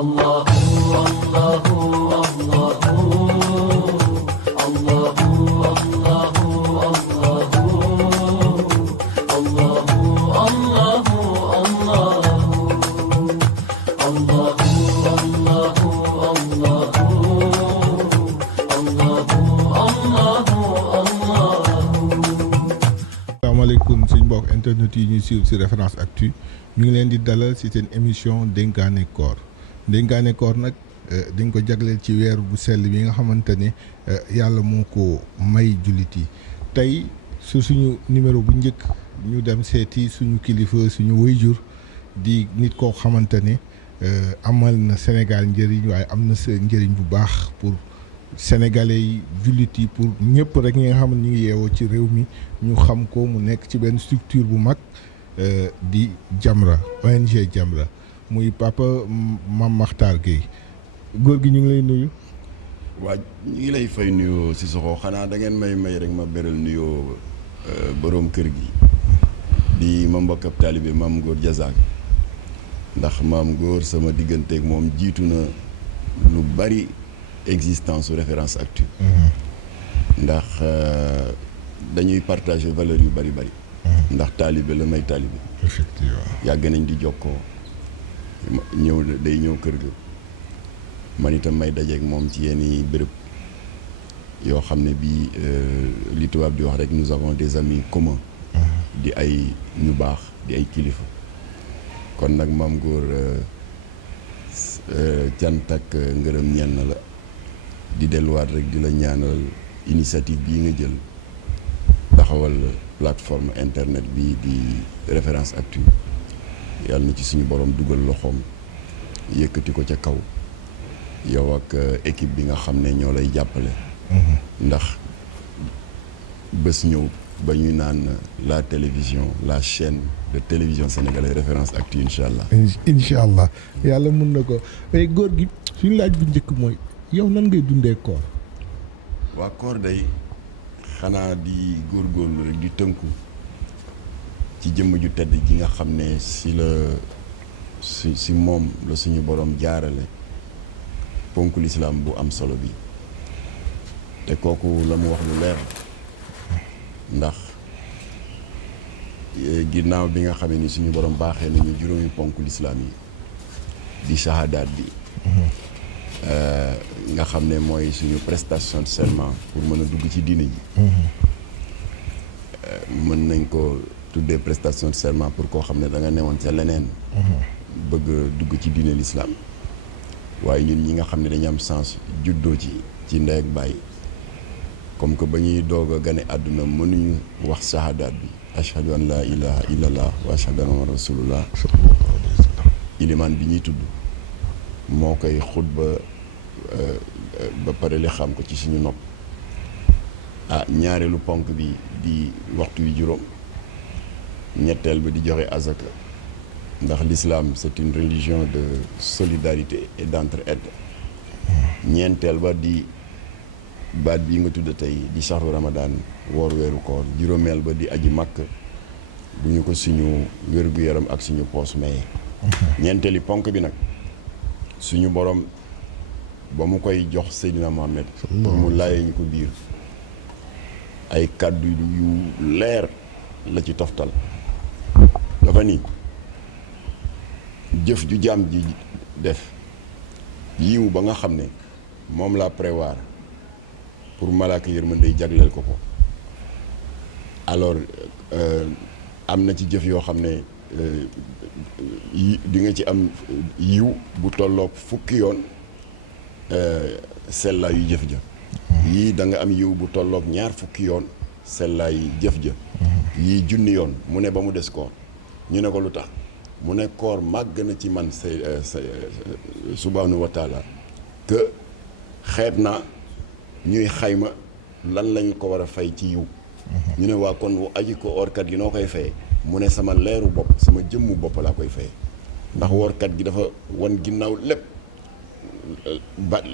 الله الله الله الله الله asalaamaaleykum suñ mbokk internet yi ñuy suivre ci Référence Actu ñu ngi leen di dalal ci seen émission dénkaane koor dénkaane koor nag dañ ko jagleel ci weer bu sell bi nga xamante ne yàlla moo ko may jullit yi tey suñu numéro bu njëkk ñu dem seeti suñu kilifa suñu waajur di nit koo xamante ne amal na Sénégal njëriñ waaye am na njëriñ bu baax pour sénégalais yi jullit yi pour ñëpp rek ñi nga xam ne ñu ngi yeewoo ci réew mi ñu xam ko mu nekk ci benn structure bu mag di Jamra ONG Jamra muy papa Mame Makhtar Gueye góor gi ñu ngi lay nuyu. waa ñu ngi lay fay nuyoo si soxo xanaa da ngeen may rek ma beral nuyoo boroom kër gi di ma mbokk ab taalibe Maam Góor Diazaka ndax Maam Góor sama digganteeg moom jiitu na lu bari existence su Référence Actu ndax dañuy partager valeur yu bari ndax taalibe la may taalibe effectivement yàgg nañ di jokkoo day ñëw kër ga man itam may dajeeg moom ci yenn béréb yoo xam ne bii li tubaab di wax rek nous avons des amis communs di ay ñu baax di ay kilifa kon nag Maam Góor cant ak ngërëm ñenn la di delluwaat rek di la ñaanal initiative bii nga jël taxawal plateforme internet bi di Référence Actu yàlla na ci suñu borom dugal loxoom yëkkati ko ca kaw yow ak équipe bi nga xam ne ñoo lay jàppale ndax bés ñëw ba ñuy naan la télévision la chaîne de télévision sénégalaise Référence Actu incha allah. incha allah yàlla mun na ko mais góor gi suñu laaj bu njëkk mooy yow nan ngay dundee koor. waa koor day xanaa di góorgóorlu rek di tënku ci jëmm ju tedd ji nga xam ne si moom la suñu borom jaarale ponku lislaam bu am solo bi te kooku la mu wax lu leer ndax ginnaaw bi nga xamee ni suñu borom baaxee nañu juróomi ponku lislaam yi di shahadaat bi nga xam ne mooy suñu prestation de serment pour mën a dugg ci diine ji mën nañ ko tuddee prestation de serment pour koo xam ne da nga newoon ca leneen bëgg dugg ci diine l'islam waaye ñun ñi nga xam ne dañu am sens juddoo ci ndey ak baay comme que ba ñuy doog a gane àdduna mënuñu wax shahadaat bi ashhadu an la ilaha illallah wa ashhadu anna rasulullah ilimaan bi ñuy tudd moo koy xutba ba pare li xam ko ci suñu nopp ñaareelu ponk bi di waxtu yu juróom ñetteel ba di joxe azaka ndax l'islam c'est une religion de solidarité et d'entraide ñeenteel ba di baat bii nga tudd tey di shahru ramadan woor weeru koor juróomeel ba di aji màkk bu ñu ko suñu wér-gu-yaram ak suñu poos maye ñeenteeli ponk bi nag suñu borom ba mu koy jox Seydina Mohamed pour mu laayee ñu ko biir ay kàddu yu leer la ci toftal dafa ni jëf ju jaam ji def yiw ba nga xam ne moom laa prévoir pour malaaka yërmande jagleel ko ko alors am na ci jëf yoo xam ne di nga ci am yiw bu tolloog fukki yoon sellaayu jëf ja yii da nga am yiw bu tolloog ñaar fukki yoon sellaayu jëf ja yii junni yoon mu ne ba mu des koor ñu ne ko lu tax mu ne koor màgg na ci man subhaanahu wa taala que xeeb naa ñuy xayma lan lañ ko war a fay ci yiw ñu ne waa kon aji ko oorkat gi noo koy fayee mu ne sama leeru bopp sama jëmmu bopp laa koy fayee ndax woorkat gi dafa wan ginnaaw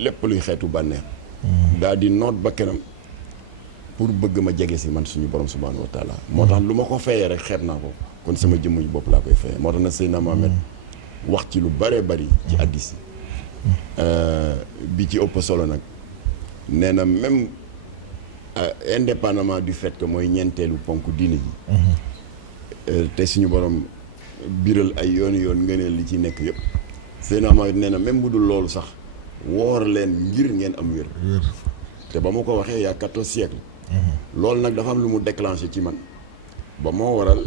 lépp luy xeetu bànneex daal di noot ba kenam pour bëgg ma jege si man suñu borom subhaanahu wa taala moo tax lu ma ko fayee rek xeeb naa ko kon sama jëmmu bopp laa koy fayee moo tax na Seydina Mohamed wax ci lu bëree bëri ci hadiis bi ci ëpp solo nag nee na même indépendamment du fait que mooy ñeenteelu ponk diine ji te suñu borom biral ay yoon ngëneel li ci nekk yëpp Seydina Muhammad nee na même bu dul loolu sax woor leen ngir ngeen am wér te ba ma ko waxee yaa 14 siècle loolu nag dafa am lu mu déclenché ci man ba moo waral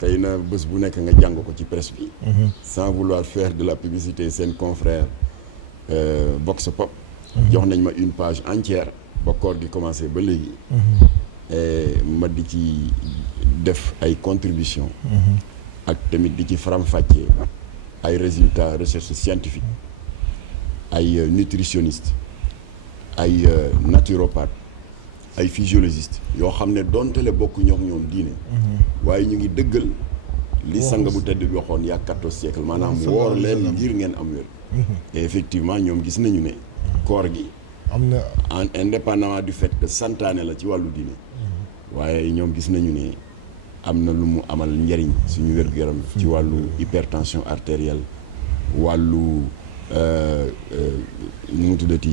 xëy na bés bu nekk nga jàng ko ci presse bi sans vouloir faire de la publicité seen confrère Vox Pop jox nañ ma une page entière ba koor gi commencé ba léegi ma di ci def ay contribution ak tamit di ci faram-fàccee ay résultats recherche scientifique ay nutritionniste ay naturopathe ay physiologiste yoo xam ne doontele bokk ñoom diine waaye ñu ngi dëggal li sang bu tedd bi waxoon yaa 14 siècle maanaam woor leen ngir ngeen am wér et effectivement ñoom gis nañu ne koor gi am na indépendamment du fait que santaane la ci wàllu diine waaye ñoom gis nañu ne am na lu mu amal njariñ suñu wér-gu-yaram ci wàllu hypertension artérielle wàllu nu mu tuddati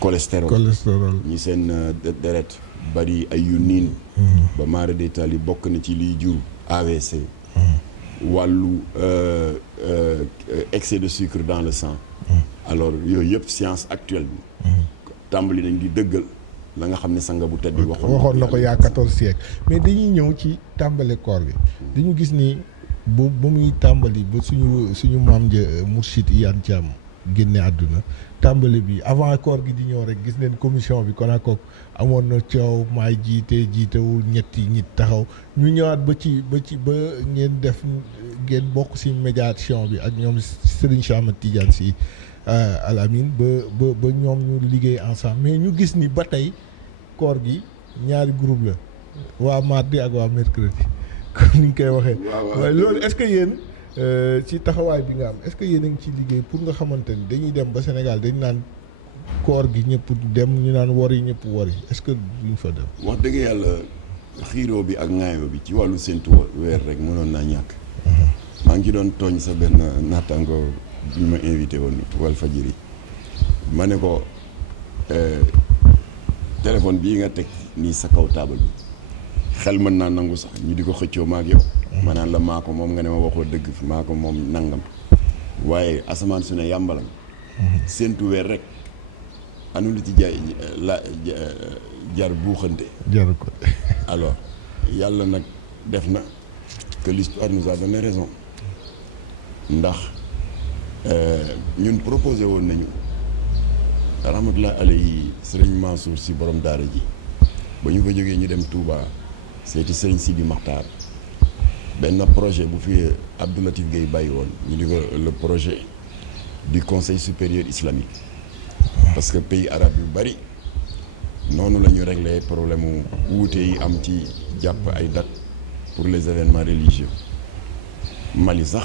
cholestérol ñi seen deret bari ay yu niin ba maara détail yi bokk na ci liy jur AVC wàllu excès de sucre dans le sang alors yooyu yëpp science actuelle bi tàmbali nañ di dëggal la nga xam ne sanga bu tedd bi waxoon na ko yaa 14 siècle mais dañuy ñëw ci tàmbale koor bi dañu gis ni ba muy tàmbali ba suñu maam ja Mourchid Iyane Thiam génne àdduna tàmbali bi avant koor gi di ñëw rek gis neen commission bi kon akook amoon na coow maay jiitewul ñetti ñit taxaw ñu ñëwaat ba ngeen def ngeen bokk ci médiation bi ak ñoom Serigne Cheikh Ahmed Tidiane Sy Al Amine ba ñoom ñu liggéey ensemble mais ñu gis ni ba tey koor gi ñaari groupe la waa mardi ak waa mercredi comme ni ñu koy waxee waaye loolu est-ce que yéen ci taxawaay bi nga am est-ce que yéen a ngi ci liggéey pour nga xamante ni dañuy dem ba Sénégal dañu naan koor gi ñëpp dem ñu naan wori ñëpp wori est-ce que duñ fa dem wax dëgg yàlla xiiroo bi ak ŋaayoo bi ci wàllu séntu weer rek mënoon naa ñàkk maa ngi ci doon tooñ sa benn naataango bi ma invité woon Walfadjri ma ne ko téléphone bii nga teg nii sa kaw taabal bi xel mën naa nangu sax ñu di ko xëccoo ma ak yow ma naan la maa ko moom nga ne ma waxoo dëgg maa ko moom nangam waaye asamaan su ne yàmbalam séntu weer rek anu lu ci jar buuxante jaru ko alors yàlla nag def na que l'histoire nous a donné raison ndax ñun proposé woon nañu rahmatullah alayhi sëriñ Mansour si borom daara ji ba ñu fa jógee ñu dem Touba seeti sëriñ Sidi Makhtar benn projet bu fi Abdou Latif Gueye bàyyi woon ñu di ko le projet du conseil supérieur islamique parce que pays arabe yu bari noonu la ñu réglé problème mu wuute yi am ci jàpp ay date pour les événements religieux Mali sax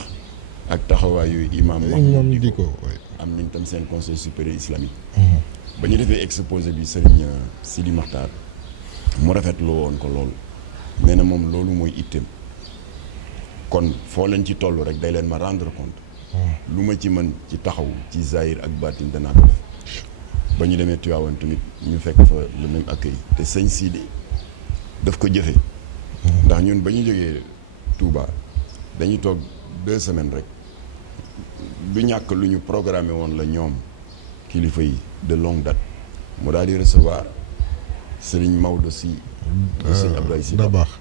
ak taxawaayu imam Mahmoud di ko am nañ tam seen conseil supérieur islamique ba ñu defee exposé bi Serigne Sidi Makhtar mu rafetlu woon ko loolu nee na moom loolu mooy itteem kon foo leen ci toll rek day leen ma rendre compte lu ma ci mën ci taxaw ci zahir ak baatin danaa ko def ba ñu demee Tivaouane tamit ñu fekk fa le même accueil te sëñ Sidi daf ko jëfe ndax ñun ba ñu jógee Touba dañuy toog 2 semaines rek du ñàkk lu ñu programmé woon la ñoom kilifa yi de longue date mu daal di recevoir Serigne Maodo Sy Serigne Abdoulaye Sy Dabakh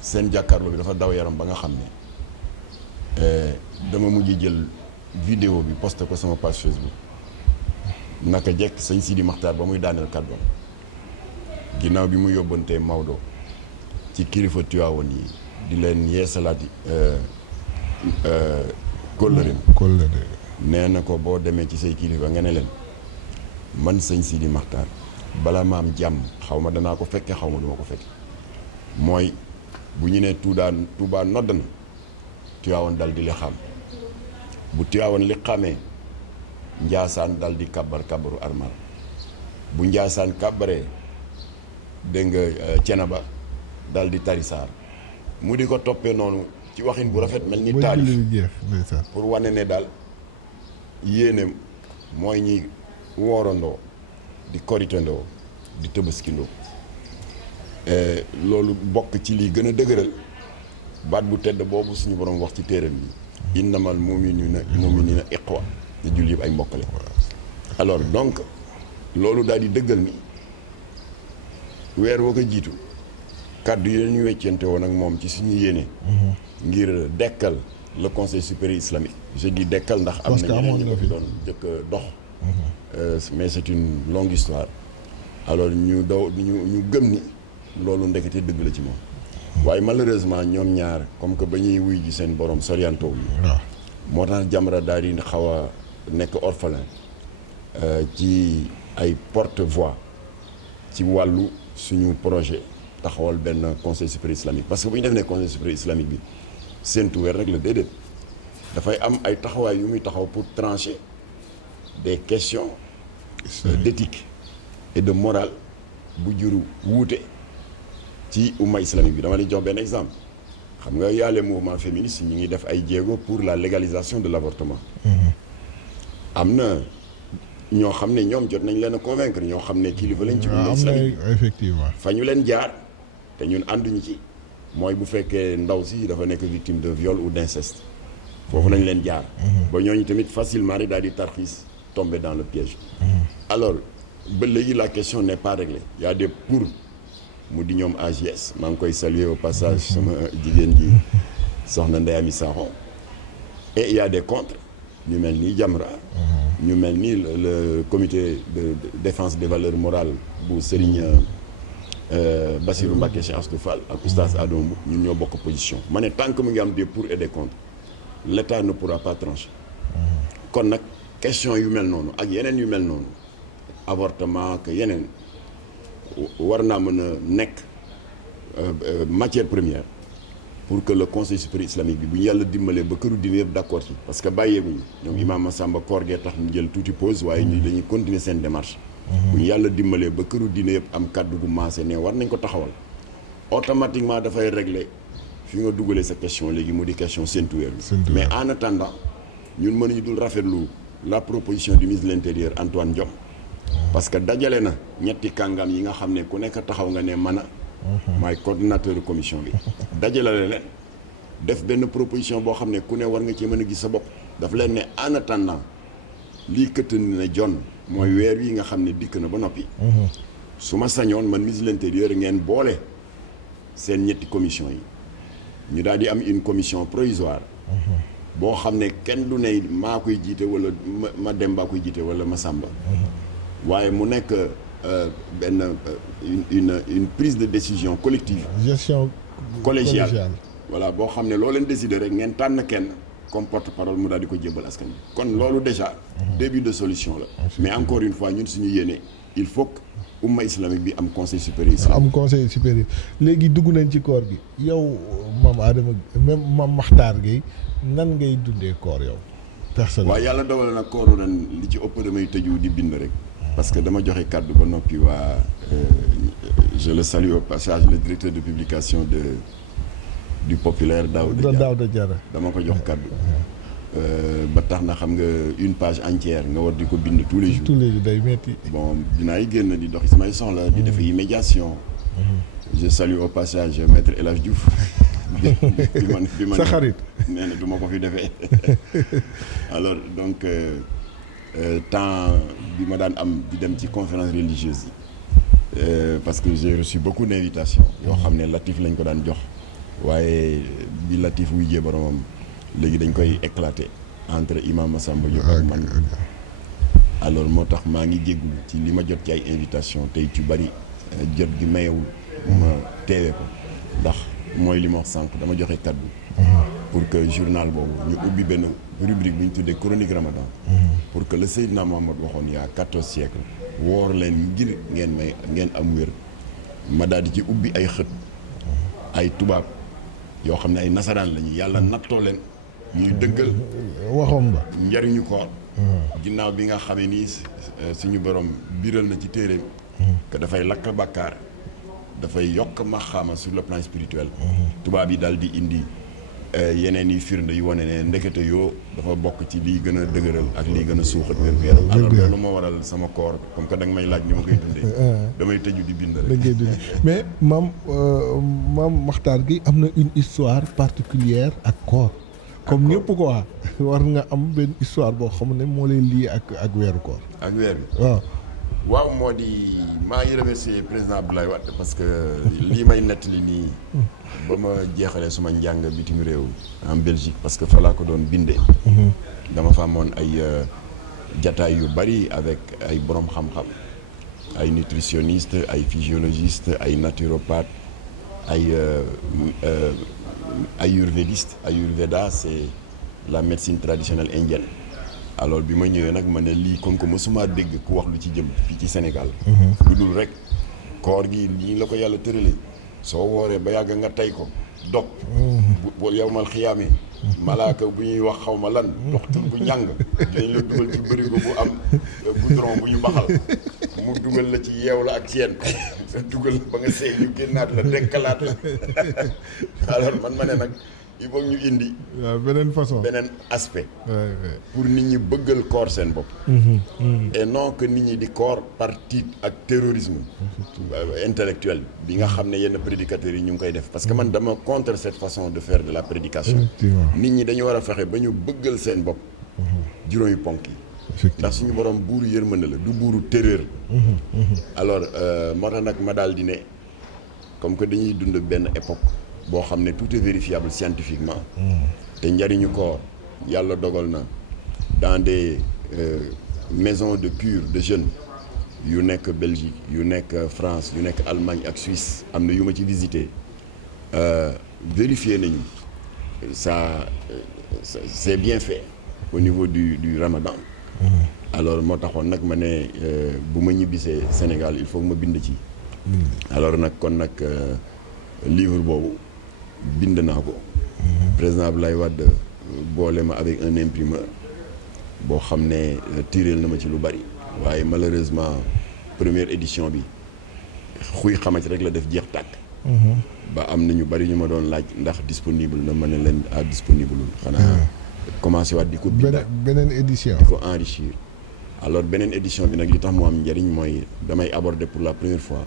seen jàkkaarloo bi dafa daw yaram ba nga xam ne dama mujj jël vidéo bi posté ko sama page Facebook naka jekk sëñ Sidi Makhtar ba muy daaneel kàddoom ginnaaw bi mu yóbbantee Maodo ci kilifa Tivaouane yi di leen yeesalaati kóllëreem nee na ko boo demee ci say kilifa nga ne leen man sëñ Sidi Makhtar bala ma am jàmm xaw ma danaa ko fekke xaw ma duma ko fekke mooy bu ñu nee Touba nodd na Tivaouane dal di li xam bu Tivaouane li xamee Njaasaan dal di kabaru armal bu Njaasaan kabaree dégg nga Cenaba dal di tarisaar mu di ko toppee noonu ci waxin bu rafet mel ni ba taalif julli bi jeex ndeysaan. pour wane ne daal yéeneem mooy ñi woorandoo di koritandoo di tëbaskindoo loolu bokk ci lii gën a dëgëral baat bu tedd boobu suñu borom wax ci téeram yi innamal mu'minina iqwa te julli yëpp ay mbokkale alors donc loolu daal di dëggal ni weer woo ko jiitu kàddu yi ñu weccante woon ak moom ci suñu yéene ngir dekkal le conseil supérieur islamique je dis dekkal ndax am na ñeneen ñi fi doon jëkk dox mais c'est une longue histoire alors ñu gëm ni loolu ndekete dëgg la ci moom waaye malheureusement ñoom ñaar comme que ba ñuy wuy ji seen borom sorianto yi moo tax Jamra daal di xaw a nekk orphelin ci ay porte-voix ci wàllu suñu projet taxawal benn conseil supérieur islamique parce que bu ñu def ne conseil supérieur islamique bi séntu weer rek la déedéet dafay am ay taxawaay yu muy taxaw pour trancher des questions d'éthique et de morale bu juru wuute ci umma islamique bi dama lay jox benn exemple xam nga y a les mouvements féministes ñu ngi def ay jéego pour la légalisation de l'avortement am na ñoo xam ne ñoom jot nañ leen a convaincre ñoo xam ne kilifa lañ ci umma islamique effectivement fa ñu leen jaar te ñun ànduñu ci mooy bu fekkee ndaw si dafa nekk victime de viol ou d'inceste foofu lañ leen jaar ba ñooñu tamit facilement rek daal di tarxiis tomber dans le piège alors ba léegi la question n'est pas réglée il y a des pour mu di ñoom AGS maa ngi koy saluer au passage sama jigéen ji soxna Ndeye Amy Sakho et il y a des contre ñu mel ni Jamra ñu mel ni le comité de défense des valeurs morales bu Serigne Bassirou Mbacké Cheikh Astou Fall ak Oustaz Adama ñun ñoo bokk position ma ne tant que mu ngi am des pour et des contre l'État ne pourra pas trancher kon nag question yu mel noonu ak yeneen yu mel noonu avortement que yeneen war naa mën a nekk matière première pour que le conseil supérieur islamique bi bu ñu yàlla dimbalee ba këru diine yëpp d'accord ci parce que bàyyeeguñu ñoom Imam Massamba koor gee tax ñu jël tuuti pause waaye ñu dañuy continuer seen démarche bu ñu yàlla dimbalee ba këru diine yëpp am kàddu gu maase ne war nañ ko taxawal automatiquement dafay régler fi nga dugalee sa question léegi mu di question séntu weer bi mais en attendant ñun mënuñu dul rafetlu la proposition du ministre de l'Intérieur Antoine Diome parce que dajale na ñetti kàngam yi nga xam ne ku nekk taxaw nga ne mën a maay coordinateur commission bi dajale leen def benn proposition boo xam ne ku ne war nga ci mën a gis sa bopp daf leen ne en attendant lii këttani ne jon mooy weer wi nga xam ne dikk na ba noppi su ma sañoon man ministre de l'Intérieur ngeen boole seen ñetti commission yi ñu daal di am une commission provisoire boo xam ne kenn du ne maa koy jiite wala ma dem baa koy jiite wala ma sàmba waaye mu nekk benn une prise de décision collective gestion collégiale voilà boo xam ne loo leen décider rek ngeen tànn kenn comme porte-parole mu daal di ko jébbal askan bi kon loolu déjà début de solution la mais encore une fois ñun suñu yéene il faut que umma islamique bi am conseil supérieur islamique am conseil supérieur léegi dugg nañ ci koor gi yow maam Adama même maam Makhtar Gueye nan ngay dundee koor yow personnellement waaw yàlla dogal na kooru ren li ci ëpp damay tëju di bind rek parce que dama joxe kàddu ba noppi waa je le salue au passage le directeur de publication du populaire Daouda Diarra dama ko jox kàddu ba tax na xam nga une page entière nga war di ko bind tous les jours day metti bon dinaay génn di doxi samay soxla di def yi médiation je salue au passage maître El Hadj Diouf bi ma sa xarit nee na du ma ko fi defee alors donc temps bi ma daan am di dem ci conférence religieuse yi parce que j'ai reçu beaucoup d'invitations yoo xam ne Latif lañ ko daan jox waaye bi Latif wuy jee boromam léegi dañ koy éclater entre imam Massamba Diop ak man alors moo tax maa ngi jéggulu ci li ma jot ci ay invitation tey ci bari jot gi mayewul ma teewee ko ndax mooy li ma wax sànq dama joxe kaddu pour que journal boobu ñu ubbi benn rubrique bu ñu tuddee chronique Ramadan pour que le Seydina Mohamed waxoon il y a 14 siècles woor leen ngir ngeen am wér ma daal di ci ubbi ay xët ay tubaab yoo xam ne ay nasaraan lañu yàlla nattoo leen ñuy dëggal waxoon ba njariñu koor ginnaaw bi nga xamee ni suñu borom biral na ci téeréem que dafay lakk bàkkaar dafay yokk maxaama sur le plan spirituel tubaab yi daal di indi yeneen yi firnde yu wane ne ndekete yoo dafa bokk ci liy gën a dëgëral ak liy gën a suuxat wér-gu-yaram. alors loolu moo waral sama koor comme que da nga may laaj ni ma koy dundee. damay tëju di bind rek. da ngay dund mais maam Makhtar Gueye am na une histoire particulière ak koor. comme ñëpp quoi war nga am benn histoire boo xam ne moo lay lii ak weeru koor. ak weer bi waaw. waaw moo di maa ngi remercier président Abdoulaye Wade parce que lii may nettali nii ba ma jeexalee suma njàng bitim réew en Belgique parce que fa laa ko doon bindee. dama fa amoon ay jataay yu bari avec ay borom xam-xam ay nutritionniste ay physiologiste ay naturopathe ay ayurvédiste. Ayurveda c'est la médecine traditionnelle indienne. alors bi ma ñëwee nag ma ne lii comme que mosuma dégg ku wax lu ci jëm fii ci Sénégal. lu dul rek koor gi lii la ko yàlla tëralee soo wooree ba yàgg nga tey ko dog bu yowmal xiyaamee malaaka bu ñuy wax xaw ma lan doxtul bu njàng dañ la dugal ci bërigo bu am goudron bu ñu baxal mu dugal la ci yeew la ak seen dugal ba nga seey ñu génnaat la dekkalaat la alors man ma ne nag il faut ñu indi. waaw beneen façon beneen aspect. pour nit ñi bëggal koor seen bopp. et non que nit ñi di koor par titre ak terrorisme intellectuel bi nga xam ne yenn prédicateurs yi ñu ngi koy def parce que man dama contre cette façon de faire de la prédication. nit ñi dañu war a fexe ba ñu bëggal seen bopp. juróomi ponk yi. ndax suñu borom buuru yërmande la du buuru terreur. alors moo tax nag ma daal di ne comme que dañuy dund benn époque. boo xam ne tout est vérifiable scientifiquement. te njariñu koor yàlla dogal na dans des maisons de cure de jeunes yu nekk Belgique yu nekk France yu nekk Allemagne ak Suisse am na yu ma ci visité vérifié nañu ça c'est bien fait au niveau du Ramadan. alors moo taxoon nag ma ne bu ma ñibbisee Sénégal il faut que ma bind ci. alors nag kon nag livre boobu. bind naa ko président Abdoulaye Wade boole ma avec un imprimeur boo xam ne tiréel na ma ci lu bari waaye malheureusement première édition bi xuy xamante rek la def jeex tàkk ba am na ñu bari ñu ma doon laaj ndax disponible na ma ne leen disponible xanaa commencé waat di ko bind beneen édition di ko enrichir alors beneen édition bi nag li tax mu am njëriñ mooy damay aborder pour la première fois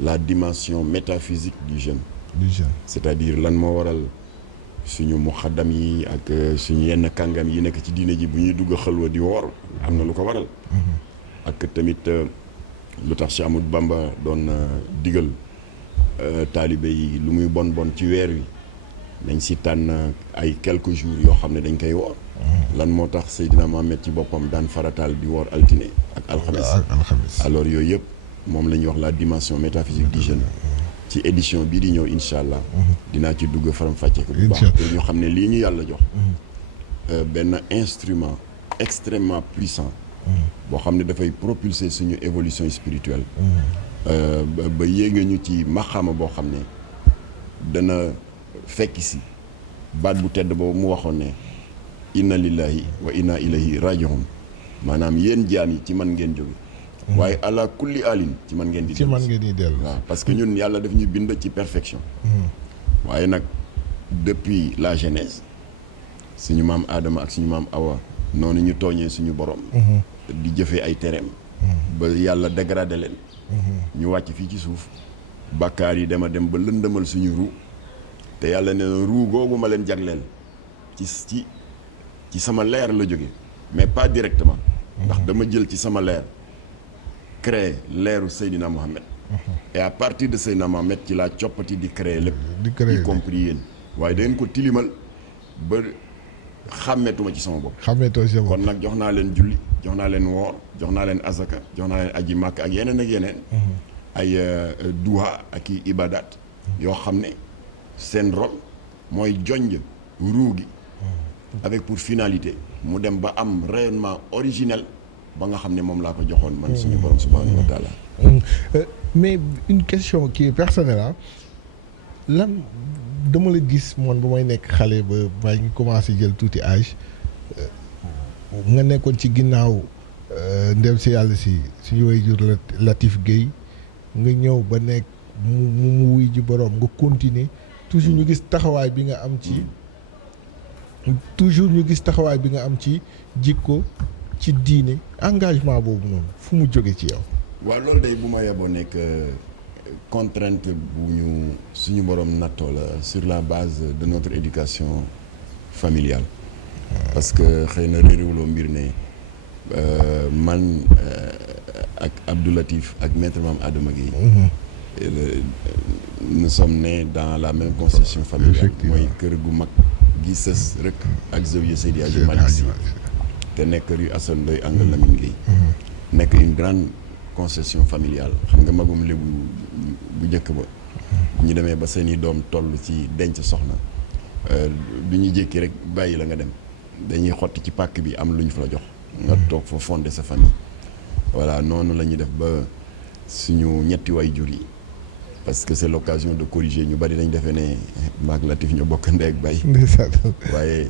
la dimension métaphysique du jeûne. c'est-à-dire lan moo waral suñu muxaddam yi ak suñu yenn kàngam yi nekk ci diine ji bu ñuy dugg xalwa di woor am na lu ko waral. ak tamit lu tax Cheikh Ahmadou Bamba doon digal taalibe yi lu muy bon ci weer wi dañ si tànn ay quelques jours yoo xam ne dañ koy woor. lan moo tax Seydina Mohamed ci boppam daan farataal di woor altine ak alxames. alors yooyu yëpp moom la ñuy wax la dimension métaphysique du jeûne. ci édition bii di ñëw incha allah. dinaa ci dugg faram fàcce ko bu baax pour ñu xam ne lii ñu yàlla jox. benn instrument extrêmement puissant. boo xam ne dafay propulser suñu évolution spirituelle. ba yéege ñu ci maxama boo xam ne dana fekk si baat bu tedd boobu mu waxoon ne inna lillahi wa inna ilayhi rajiun maanaam yéen jaam yi ci man ngeen jóge waaye ala kulli alin ci man ngeen di dellu waaw parce que ñun yàlla daf ñuy bind ci perfection. waaye nag depuis la Genèse suñu maam Adama ak suñu maam Awa noonu ñu tooñee suñu borom. di jëfee ay tereem. ba yàlla dégradé leen. ñu wàcc fii ci suuf bàkkaar yi dem ba lëndëmal suñu ruu te yàlla nee na ruu googu ma leen jagleel ci sama leer la jóge mais pas directement. ndax dama jël ci sama leer. créer leeru Seydina Mohamed. et à partir de Seydina Mohamed ci laa coppati di créer lépp. y compris yéen. waaye da ngeen ko tilimal ba xàmmeetuma ci sama bopp. xàmmeetoo ci sa bopp kon nag jox naa leen julli jox naa leen woor jox naa leen azaka jox naa leen aji màkk ak yeneen ak yeneen. ay duha ak i ibadat yoo xam ne seen rôle mooy jonj ruu gi. avec pour finalité mu dem ba am rayonnement originel. ba nga xam ne moom laa ko joxoon man suñu borom subhanahu wa taala. mais une question qui est personnelle lan dama la gis man ba may nekk xale ba maa ngi commencé jël tuuti âge nga nekkoon ci ginnaaw ndem si yàlla si suñu waajur Latif Gueye nga ñëw ba nekk mu wuy ji borom nga continuer toujours ñu gis taxawaay bi nga am ci toujours ñu gis taxawaay bi nga am ci jikko ci diine engagement boobu noonu fu mu jóge ci yow. waaw loolu day bu ma yeboo nekk contrainte bu ñu suñu borom nattoo la sur la base de notre éducation familiale. parce que xëy na réerewuloo mbir ne man ak Abdou Latif ak maître Mame Adama Gueye nous sommes nés dans la même constitution familiale mooy kër gu mag gi sës rek ak Zawiya Seydi Hadji Malick Sy te nekk rue Assane Ndoye angle Lamine Gueye nekk une grande concession familiale xam nga magum lébu bu njëkk ba ñu demee ba seeni doom toll ci denc soxna du ñu jékki rek bàyyi la nga dem dañuy xotti ci pàkk bi am lu ñu fa la jox nga toog fa fonder sa famille voilà noonu la ñuy def ba suñu ñetti way jur yi parce que c'est l'occasion de corriger ñu bari dañ defee ne maag Latif ñu bokk ndey ak baay waaye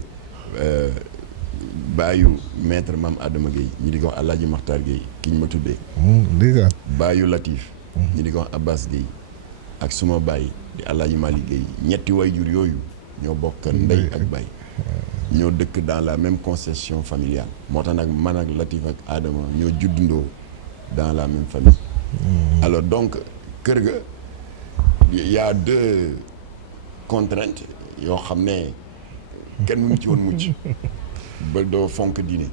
baayu maître Mame Adama Gueye ñi di ko wax Alaaji Maxtaar Gueye ki ñu ma tuddee baayu Latif ñi di ko wax Abbas Gueye ak suma baay di Alaaji Malick Gueye ñetti way jur yooyu ñoo bokk ndey ak baay ñoo dëkk dans la même concession familiale moo tax nag man ak Latif ak Adama ñoo juddundoo dans la même famille alors donc kër ga y a deux contraintes yoo xam ne kenn mënu ci woon mucc ba doo fonk diine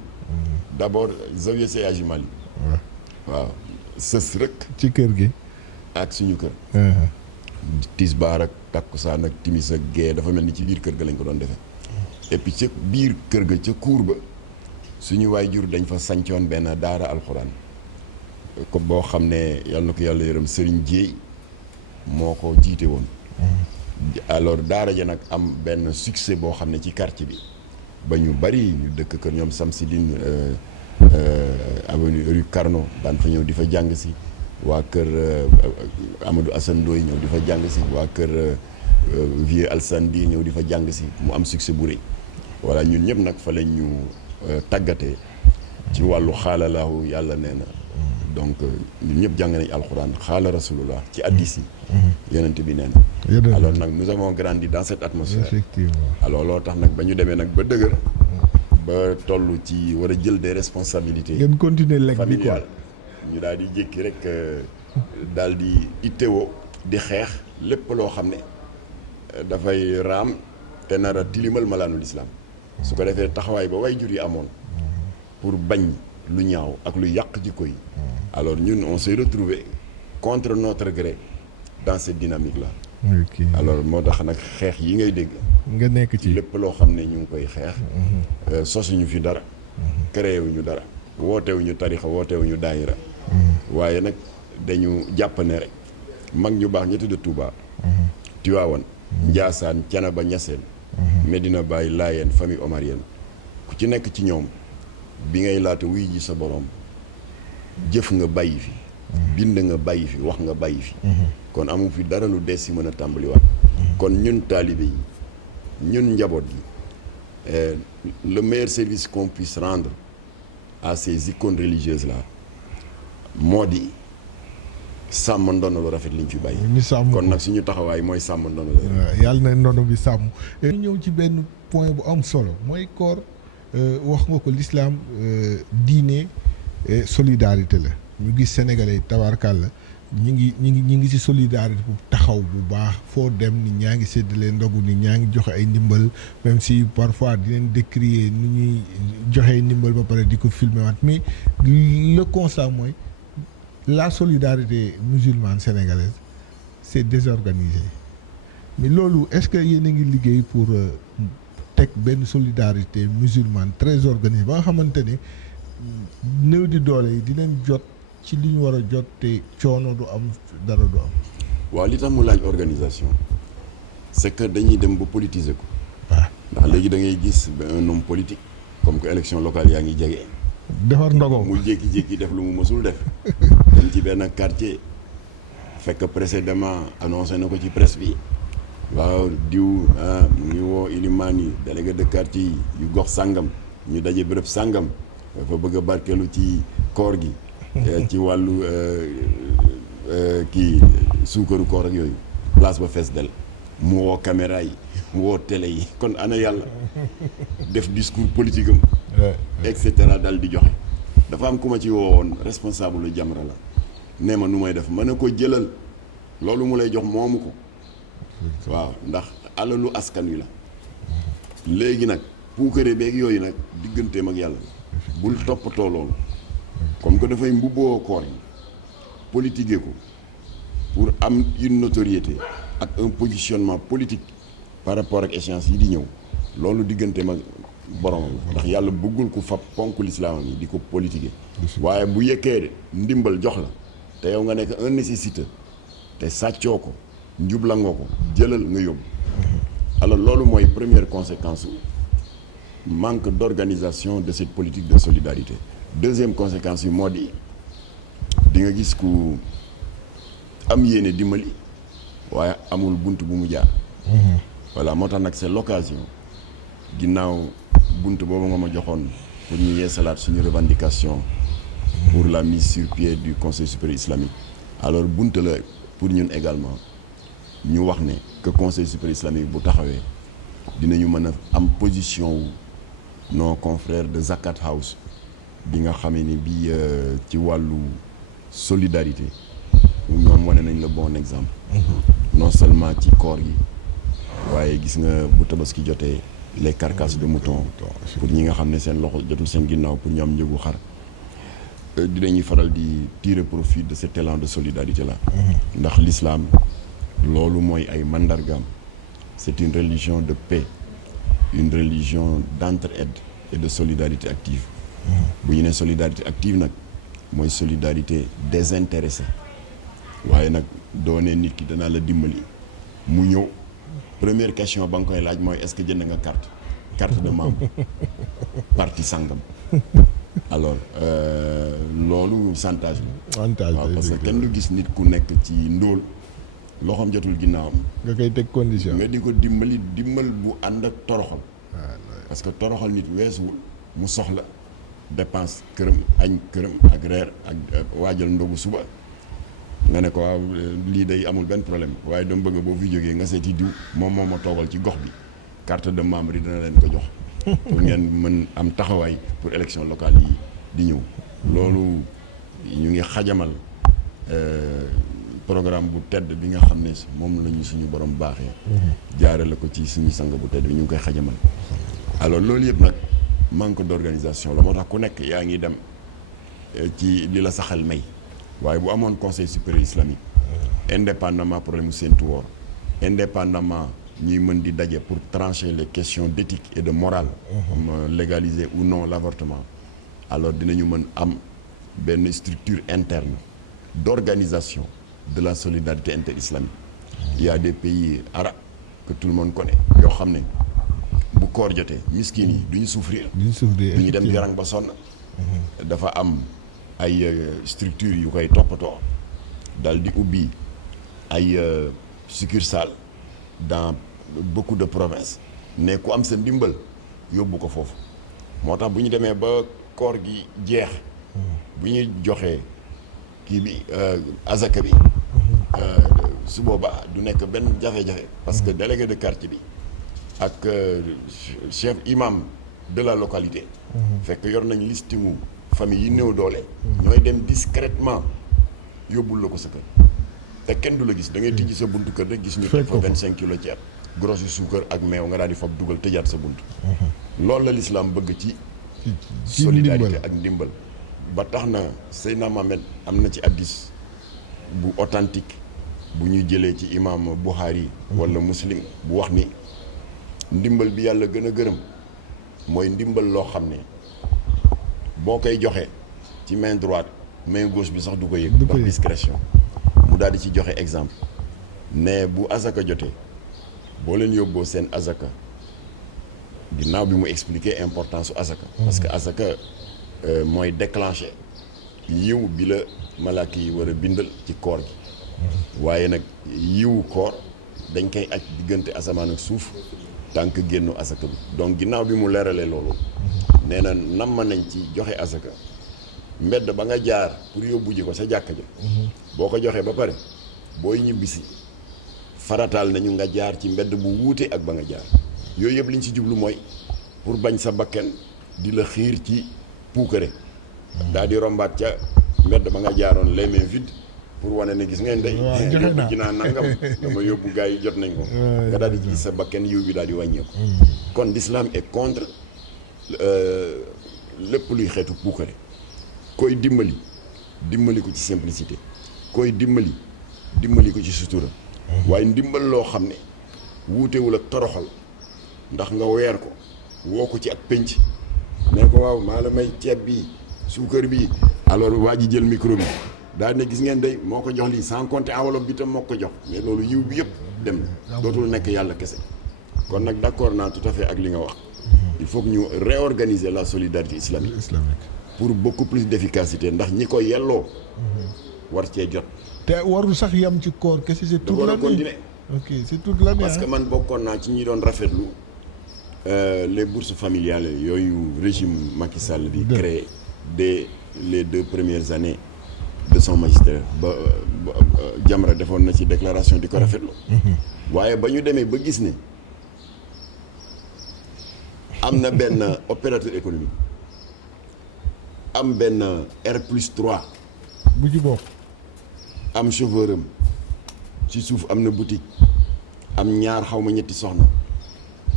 d'abord Zawiya Seydi Hadji Malick waaw sës rek ci kër gi ak suñu kër tisbaar ak takkusaan ak timis ak gee dafa mel ni ci biir kër ga lañ ko doon defee et puis ca biir kër ga ca cour ba suñu waajur dañ fa sancoon benn daara alxuraan ko boo xam ne yàlla na ko yàlla yërëm Serigne Dieye moo ko jiite woon alors daara ja nag am benn succès boo xam ne ci quartier bi ba ñu bari ñu dëkk kër ñoom Samsidine avenue rue Carnot daan fa ñëw di fa jàng si waa kër Amadou Assane Ndoye ñëw di fa jàng si waa kër Vieux Alsane di ñëw di fa jàng si mu am succès bu rëy voilà ñun ñëpp nag fa lañ ñu tàggatee ci wàllu xaalalaahu yàlla nee na donc ñun ñëpp jàng nañ alxuraan xaala rasulullah ci addis yi yonent bi nee na alors nag nous avons grandi dans cette atmosphère effectivement alors loolu tax nag ba ñu demee nag ba dëgër ba toll ci war a jël des responsabilités ngeen continuer lekk bi quoi familiales ñu daal di jékki rek daal di ittewoo di xeex lépp loo xam ne dafay raam te nar a tilimal malaanul islam su ko defee taxawaay ba way jur yi amoon pour bañ lu ñaaw ak lu yàq jikko yi alors ñun on s'est retrouvé contre notre gré dans cette dynamique là alors moo tax nag xeex yi ngay dégg nga nekk ci lépp loo xam ne ñu ngi koy xeex sosuñu fi dara créé wuñu dara wootewuñu tarixa wootewuñu daayira waaye nag dañu jàpp ne rek mag ñu baax ñi tudd Touba Tiwaawan Njaasaan Canaba Ñaseen Medina Baye Laayeen famille omarienne ku ci nekk ci ñoom bi ngay laata wuy ji sa borom jëf nga bàyyi fi bind nga bàyyi fi wax nga bàyyi fi kon amu fi dara lu des si mën a tàmbaliwaat kon ñun taalibe yi ñun njaboot gi le meilleur service qu'on puisse rendre à ces icônes religieuses là moo di sàmm ndono lu rafet liñ fi bàyyi ñu sàmm kon nag suñu taxawaay mooy sàmm ndono la waaw yàlla na ndono bi sàmm ñu ñëw ci benn point bu am solo mooy koor wax nga ko l'islam diine solidarité la ñu gis sénégalais tabarkal la ñi ngi ci solidarité bu taxaw bu baax foo dem ni ñaa ngi séddale ndogu ni ñaa ngi joxe ay ndimbal même si parfois dinañ décrier nu ñuy joxe ndimbal ba pare di ko filmer waat mais le constat mooy la solidarité musulmane sénégalaise c'est désorganisé mais loolu est-ce que yéen a ngi liggéey pour teg benn solidarité musulmane très organisée ba nga xamante ne néew di doole yi dinañ jot ci li ñu war a jot te coono du am dara du am. waaw li tax mu laaj organisation c'est que dañuy dem ba politiser ko. waaw ndax léegi da ngay gis un homme politique comme que élection locale yaa ngi jege. defar ndogo mu jékki-jékki def lu mu mësul def. dem ci benn quartier fekk précédemment annoncé na ko ci presse bi. waaw diw mu ngi woo ilimaan yi délégué de quartier yi yu gox sàngam ñu daje bërëb sàngam dafa bëgg a barkeelu ci koor gi. ci wàllu kii suukaru koor ak yooyu place ba fees del mu woo caméra yi mu woo télé yi kon ana yàlla def discours politique am et cetera dal di joxe dafa am ku ma ci woowoon responsable lu Jamra la nee ma nu may def ma ne ko jëlal loolu mu lay jox moomu ko waaw ndax alalu askan wi la léegi nag puukare beeg yooyu nag digganteem ak yàlla bul toppatoo loolu comme que dafay mbubboo koor yi politiquer ko pour am une notoriété ak un positionnement politique par rapport ak échéance yi di ñëw loolu digganteem ak boromam la ndax yàlla bëggul ku fab ponk lislaamam yi di ko politiquer waaye bu yëkkee ndimbal jox la te yow nga nekk un nécessité te sàccoo ko njublangoo ko jëlal nga yóbbu alors loolu mooy première conséquence manque d'organisation de cette politique de solidarité deuxième conséquence yi moo di nga gis ku am yéene dimbali waaye amul bunt bu mu jaar voilà moo tax nag c'est l'occasion ginnaaw bunt boobu nga ma joxoon pour ñu yeesalaat suñu revendication pour la mise sur pied du conseil supérieur islamique alors bunt la pour ñun également ñu wax ne que conseil supérieur islamique bu taxawee dinañu mën a am position wu nos confrères de Zakat House bi nga xamee ni bi ci wàllu solidarité ñoom wane nañ le bon exemple non seulement ci koor gi waaye gis nga bu tabaski jotee les carcasses de mouton pour ñi nga xam ne seen loxo jotul seen ginnaaw pour ñu am njëgu xar dinañuy faral di tirer profit de cet élan de solidarité là ndax l'islam loolu mooy ay mandargaam c'est une religion de paix une religion d'entraide et de solidarité active bu ñu nee solidarité active nag mooy solidarité désintéressée waaye nag doone nit ki danaa la dimbali mu ñëw première question ba nga koy laaj mooy est-ce que jënd nga carte de membre parti sangam alors loolu chantage la waaw parce que kenn du gis nit ku nekk ci ndóol loxoom jotul ginnaawam nga koy teg condition nga di ko dimbal bu ànd ak toroxal parce que toroxal nit weesuwul mu soxla dépense këram añ këram ak reer ak waajal ndogu suba nga ne ko waaw lii day amul benn problème waaye dama bëgg boo fi jógee nga seeti diw moom moo ma toogal ci gox bi carte de membre yi dina leen ko jox pour ngeen mën am taxawaay pour élection locale yi di ñëw loolu ñu ngi xajamal programme bu tedd bi nga xam ne moom la ñu suñu borom baaxee jaare la ko ci suñu sang bu tedd bi ñu ngi koy xajamal alors loolu yëpp nag manque d'organisation la moo tax ku nekk yaa ngi dem ci li la saxal may waaye bu amoon conseil supérieur islamique indépendamment problème mu séntu woor indépendamment ñuy mën di daje pour trancher les questions d'éthique et de morale comme légaliser ou non l'avortement alors dinañu mën am benn structure interne d'organisation de la solidarité inter-islamique il y a des pays arabes que tout le monde connaît yoo xam ne bu koor jotee miskin yi du ñu souffrir du ñu dem jarang ba sonn dafa am ay structures yu koy toppatoo dal di ubbi ay succursales dans beaucoup de provinces ne ku am sa ndimbal yóbbu ko foofu moo tax bu ñu demee ba koor gi jeex bu ñuy joxee kii bi azaka bi su boobaa du nekk benn jafe-jafe parce que délégué de quartier bi ak chef imam de la localité fekk yor nañ listimu famille yi néew doole ñooy dem discrètement yóbbul la ko sa kër te kenn du la gis da ngay tijji sa buntu kër rek gis ñu teg fa 25 kilos ceeb gros yu suukar ak meew nga daal di fab dugal tëjaat sa buntu loolu la l'islam bëgg ci solidarité ak ndimbal ba tax na Seydina Mohamed am na ci hadiis bu authentique bu ñuy jëlee ci imam Bukhari wala Muslim bu wax ni ndimbal bi yàlla gën a gërëm mooy ndimbal loo xam ne boo koy joxe ci main droite main gauche bi sax du ko yëg par discrétion mu daal di ci joxe exemple ne bu azaka jotee boo leen yóbboo seen azaka ginnaaw bi mu expliquer importance su azaka parce que azaka mooy déclencher yiw bi la malaaka yi war a bindal ci koor gi waaye nag yiwu koor dañ koy aj diggante asamaan ak suuf tant que génnu azaka bi donc ginnaaw bi mu leeralee loolu nee na namm nañ ci joxe azaka mbedd ba nga jaar pour yóbbu ji ko sa jàkka ja boo ko joxee ba pare booy ñibbisi farataal nañu nga jaar ci mbedd bu wuute ak ba nga jaar yooyu yëpp liñ ci jublu mooy pour bañ sa bakken di la xiir ci puukare daal di rombaat ca mbedd ba nga jaaroon les mains vides pour wane ne gis ngeen day yóbbu ji naa nangam dama yóbbu gars yi jot nañ ko nga daal di gis sa bakken yiw bi daal di wàññeeku kon l'islam est contre lépp luy xeetu puukare koy dimbali ko ci simplicité koy dimbali ko ci sutura waaye ndimbal loo xam ne wuutewul ak toroxal ndax nga weer ko woo ko ci ak pénc ne ko waaw maa la may ceeb bi suukar bi alors waa ji jël micro bi daal ne gis ngeen day moo ko jox lii sans compter enveloppe bi tam moo ko jox mais loolu yiw bi yëpp dem na dootul nekk yàlla kese kon nag d'accord naa tout à fait ak li nga wax il faut que ñu réorganiser la solidarité islamique pour beaucoup plus d'efficacité ndax ñi ko yelloo war cee jot te warul sax yam ci koor kese c'est toute l'année continuer ok c'est toute l'année parce que man bokkoon naa ci ñi doon rafetlu les bourses familiales yooyu régime Macky Sall bi créé dès les 2 premières années de son magistère ba Jamra defoon na ci déclaration di ko rafetlu waaye ba ñu demee ba gis ne am na benn opérateur économique am benn R+3 bu ci bopp am chauffeur am ci suuf am na boutique am ñaar xaw ma ñetti soxna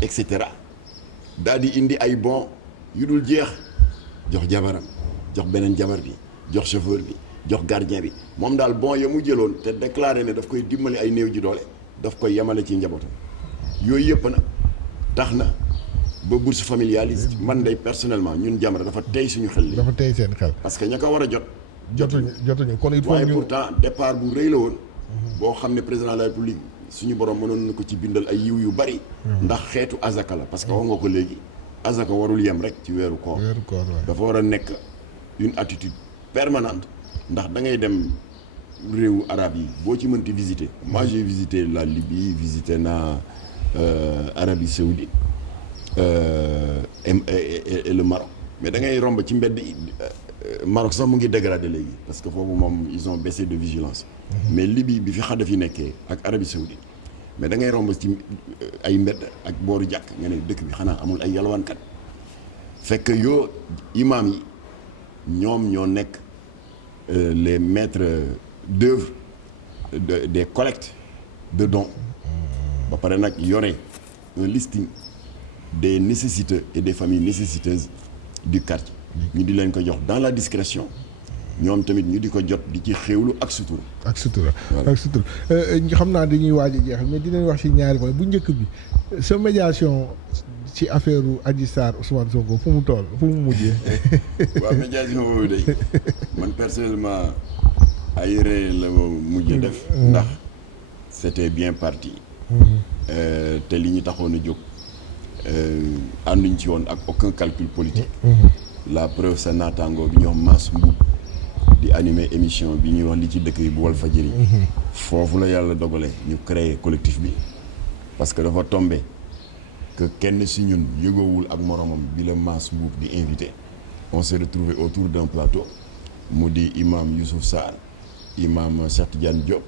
et cetera daal di indi ay bon yu dul jeex jox jabaram jox beneen jabar bi jox chauffeur bi jox gardien bi moom daal bon ya mu jëloon te déclaré ne daf koy dimbali ay néew ji doole daf koy yemale ci njabootam yooyu yëpp nag tax na ba bourse familiale yi man day personnellement ñun Jamra dafa tey suñu xel li dafa tey seen xel parce que ña ko war a jotuñu kon il faut waaye ñu pourtant départ bu rëy la woon boo xam ne président de la République suñu borom mënoon na ko ci bindal ay yiw yu bari ndax xeetu azaka la parce que wax nga ko léegi azaka warul yem rek ci weeru koor dafa war a nekk une attitude permanente ndax da ngay dem réewu arabe yi boo ci mënti visiter moi j'ai visité la Libye visité naa Arabie Saoudite et le Maroc mais da ngay romb ci mbedd Maroc sax mu ngi dégradé léegi parce que foofu moom ils ont baissé de vigilance mais Libye bi fi Kadhafi nekkee ak Arabie Saoudite mais da ngay romb ci ay mbedd ak booru jàkk nga ne dëkk bi xanaa amul ay yalwaankat fekk yoo imam yi ñoom ñoo nekk les maîtres d'œuvre des collectes de dons ba pare nag yore un listing des nécessiteux et des familles nécessiteuses du quartier ñu di leen ko jox dans la discrétion ñoom tamit ñu di ko jot di ci xéewlu ak sutura ak sutura xam naa dañuy waaj a jeexal mais dinañ wax ci ñaari point bu njëkk bi sa médiation ci affaire Adji Sarr Ousmane Sonko fu mu toll fu mu mujjee waaw médiation boobu day man personnellement ay ree la ma mujjee def ndax c'était bien parti te li ñu taxoon a jóg ànduñ ci woon ak aucun calcul politique la preuve sa naataango bi ñoom Mass Mboup di animer émission bi ñuy wax li ci dëkk yi bu Walfadjri foofu la yàlla dogale ñu créer collectif bi parce que dafa tombé que kenn si ñun yëgoowul ak moromam bi la Mass Mboup di invité on s'est retrouvé autour d'un plateau mu di imam Youssouf Sarr imam Cheikh Tidiane Diop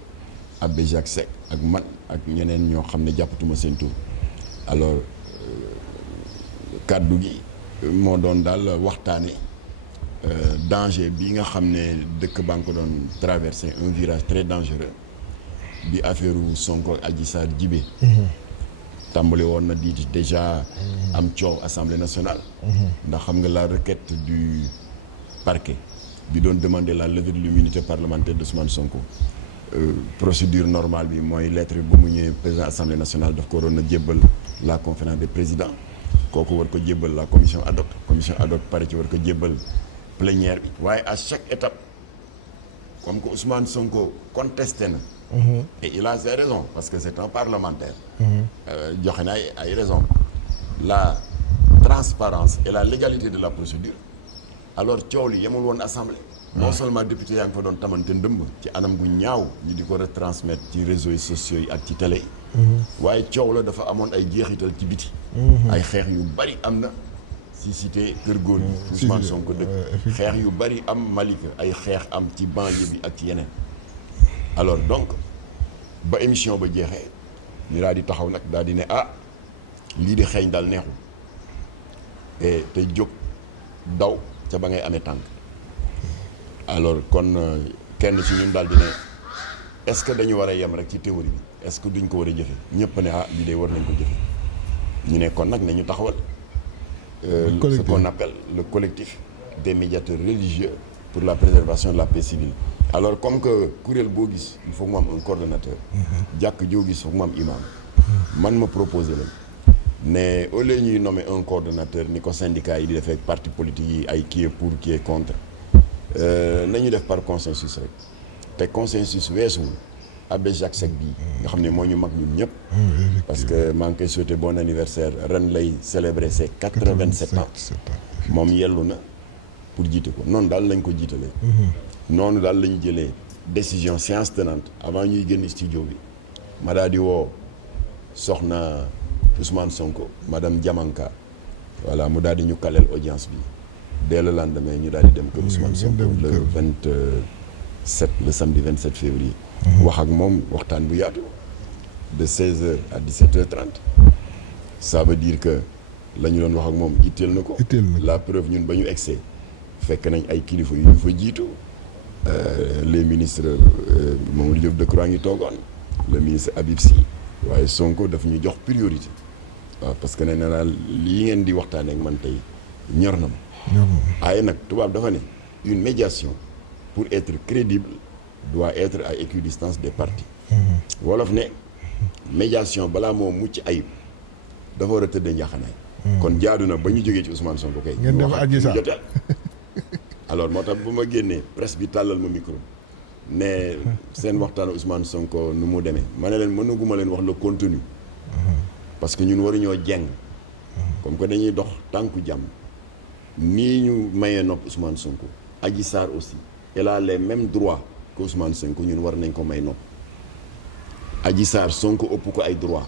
Abbé Jacques Seck ak man ak ñeneen ñoo xam ne jàppatuma seen tur alors kàddu gi moo doon daal waxtaane danger bi nga xam ne dëkk baa ngi ko doon traversé un virage très dangereux bi affaire Sonko ak Adji Sarr jibe tàmbali woon na di déjà am coow Assemblée nationale ndax xam nga la requête du parquet bi doon demander la levée de l'immunité parlementaire d'Ousmane Sonko procédure normale bi mooy lettre bu mu ñëwee président Assemblée nationale daf ko waroon a jébbal la conférence des présidents kooku war ko jébbal la commission ad hoc pare ci war ko jébbal plénière bi waaye à chaque étape comme que Ousmane Sonko contesté na et il a ses raisons parce que c'est un parlementaire joxe na ay raisons la transparence et la légalité de la procédure alors coow li yemul woon assemblée non seulement député yaa ngi fa doon tamante ndëmb ci anam gu ñaaw ñu di ko retransmettre ci réseaux sociaux yi ak ci télé yi waaye coow la dafa amoon ay jeexital ci biti ay xeex yu bari am na si cité Kër Góor yi Ousmane Sonko dëkk xeex yu bari am Malika ay xeex am ci banlieue bi ak ci yeneen alors donc ba émission ba jeexee ñu daal di taxaw nag daal di ne lii di xeeñ daal neexul et te jóg daw ca ba ngay amee tànk alors kon kenn ci ñun daal di ne est-ce que dañu war a yem rek ci théorie bi est-ce que duñ ko war a jëfe ñëpp ne lii de war nañ ko jëfe ñu ne kon nag nañu taxawal ce qu'on appelle le collectif des médiateurs religieux pour la préservation de la paix civile. Alors comme que kuréel boo gis il faut que mu am un coordonnateur jàkk joo gis foog mu am imam man ma proposé la ne au lieu ñuy nommer un coordonnateur ni ko syndicat yi di defee parti politique yi ay qui est pour qui est contre nañu def par consensus rek te consensus weesuwul Abbé Jacques Seck bii nga xam ne moo ñu mag ñun ñëpp parce que maa ngi koy souhaité bon anniversaire ren lay célébrer ses 87 ans moom yellu na pour jiite ko noonu daal lañ ko jiitalee noonu daal la ñu jëlee décision séance tenante avant ñuy génn studio bi ma daal di woo soxna Ousmane Sonko madame Diamanka voilà mu daal di ñu kaleel audience bi dès le lendemain ñu daal di dem kër Ousmane Sonko le 27 le samedi 27 février wax ak moom waxtaan bu yaatu de 16h à 17h30 ça veut dire que la ñu doon wax ak moom itteel na ko la preuve ñun ba ñu egsee fekk nañ ay kilifa yu ñu fa jiitu les ministres Mamadou Diop Decroix ngi toogoon le ministre Habib Sy waaye Sonko daf ñu jox priorité waaw parce que nee naa lii ngeen di waxtaanee ak man tey ñor na ma waaye nag tubaab dafa ne une médiation pour être crédible doit être à équidistance des parties wolof ne médiation balaa moo mucc ayib dafa war a tëdd njaaxanaay kon jaadu na ba ñu jógee ci Ousmane Sonko kay ngeen def aji sax joteel alors moo tax bu ma génnee presse bi tàllal ma micro ne seen waxtaan Ousmane Sonko nu mu demee ma ne leen mënaguma leen wax le contenu parce que ñun waruñoo jeng comme que dañuy dox tànku jàmm nii ñu mayee nopp Ousmane Sonko Adji Sarr aussi elle a les mêmes droits que Ousmane Sonko ñun war nañ ko may nopp Adji Sarr Sonko ëpp ko ay droits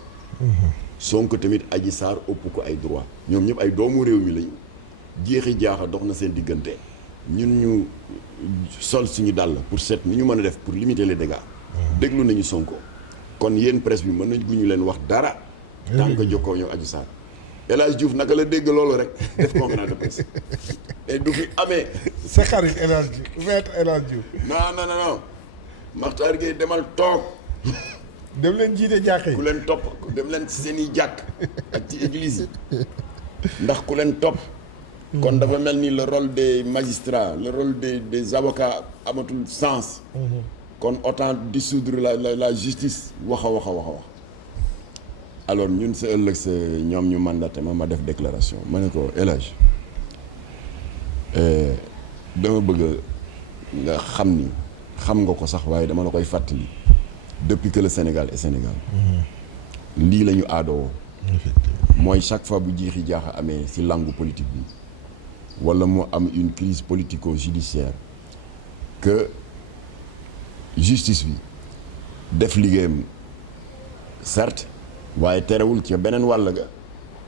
Sonko tamit Adji Sarr ëpp ko ay droits ñoom ñëpp ay doomu réew mi lañu jeexi jaaxa dox na seen diggante ñun ñu sol suñu dàll pour seet ni ñu mën a def pour limiter les dégâts déglu nañu Sonko kon yéen presse bi mën nañ guñu leen wax dara tant que jokkoo ñëw Adji Sarr El Hadj Diouf naka la dégg loolu rek def conférence de presse et du fi amee sa xarit El Hadj Diouf maître El Hadj Diouf non Makhtar Gueye demal toog dem leen jiite jàkk yi ku leen topp dem leen ci seen i jàkk ak ci église yi ndax ku leen topp kon dafa mel ni le rôle des magistrats le rôle des avocats amatul sens kon autant dissoudre la justice wax alors ñun sa ëllëg sa ñoom ñu mandaté ma def déclaration ma ne ko El Hadj dama bëgg nga xam ni xam nga ko sax waaye dama la koy fàttali depuis que le Sénégal est Sénégal lii la ñu aadoo mooy chaque fois bu jiixi jaaxa amee ci langue politique bi wala mu am une crise politico-judiciaire que justice bi def liggéeyam certes waaye terewul ci beneen wàll ga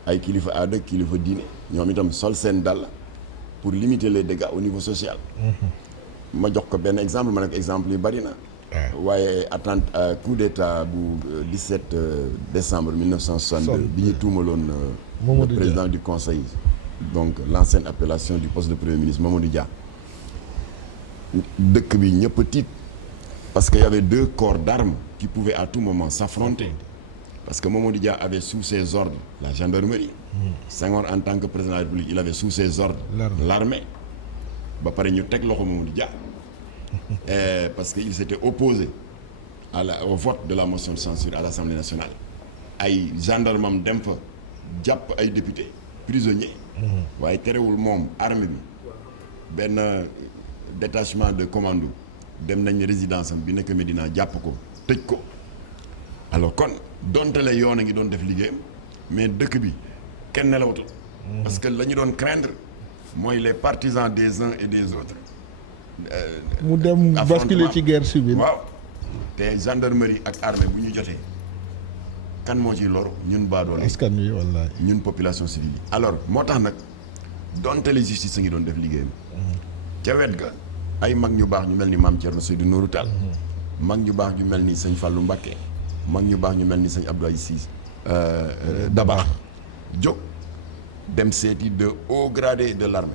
ay kilifa aada kilifa diine ñoom itam sol seen dàll pour limiter les dégâts au niveau social ma jox ko benn exemple ma ne ko exemple yu bari na waaye coup d'état bu 17 décembre 1962 bi ñu tuumaloon le président du conseil donc l'ancienne appellation du poste de premier ministre Mamadou Dia dëkk bi ñëpp tiit parce que y avait deux corps d'armes qui pouvaient à tout moment s'affronter parce que Mamadou Dia avait sous ses ordres la gendarmerie Senghor en tant que président de la République il avait sous ses ordres l'armée ba pare ñu teg loxo Mamadou Dia parce que il s'était opposé au vote de la motion de censure à l'Assemblée nationale ay gendarmes dem fa jàpp ay députés prisonniers waaye terewul moom armée bi benn détachement de commando dem nañ résidence am bi nekk Médina jàpp ko tëj ko alors kon donte la yoon a ngi doon def liggéeyam mais dëkk bi kenn nelawatul parce que la ñu doon craindre mooy les partisans des uns et des autres mu dem basculer ci guerre civile waaw te gendarmerie ak armée bu ñu jotee kan moo ciy loru ñun baadoole askan wi wallaay ñun population civile yi alors moo tax nag donte les justice a ngi doon def liggéeyam ca wet ga ay mag ñu baax ñu mel ni maam Thierno Seydou Nourou Tall mag ñu baax ñu mel ni sëñ Fallou Mbacké mag ñu baax ñu mel ni sëñ Abdou Aziz Dabakh jóg dem seeti de hauts gradés de l'armée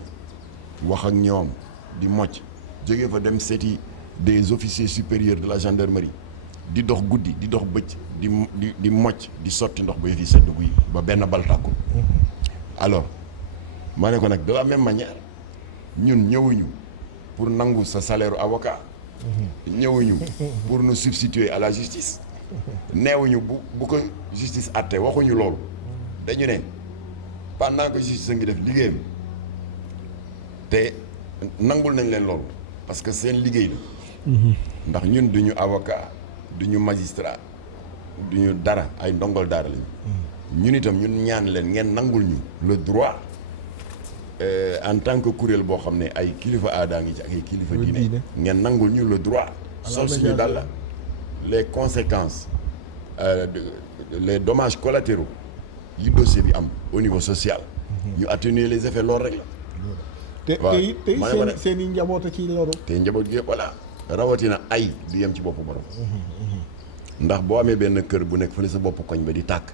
wax ak ñoom di mocc jógee fa dem seeti des officiers supérieurs de la gendarmerie di dox guddi di dox bëcc di mocc di sotti ndox ba yëf yi sedd guy ba benn bal tàkku alors ma ne ko nag de la même manière ñun ñëwuñu pour nangu sa salaire avocat ñëwuñu pour nous substituer à la justice neewuñu bu ko justice àtte waxuñu loolu dañu ne pendant que justice a ngi def liggéeyam te nangul nañ leen loolu parce que seen liggéey la ndax ñun duñu avocat duñu magistrat duñu dara ay ndongol daara lañu ñun itam ñun ñaan leen ngeen nangul ñu le droit en tant que kuréel boo xam ne ay kilifa aadaa ngi ci ak ay kilifa diine ngeen nangul ñu le droit sol suñu dal la les conséquences les dommages collatéraux yi dossier bi am au niveau social ñu atténuer les effets loolu rek la te seen i njaboot a ci loru te njaboot gi yëpp voilà rawatina ay du yem ci boppu borom ndax boo amee benn kër bu nekk fële sa bopp koñ ba di tàkk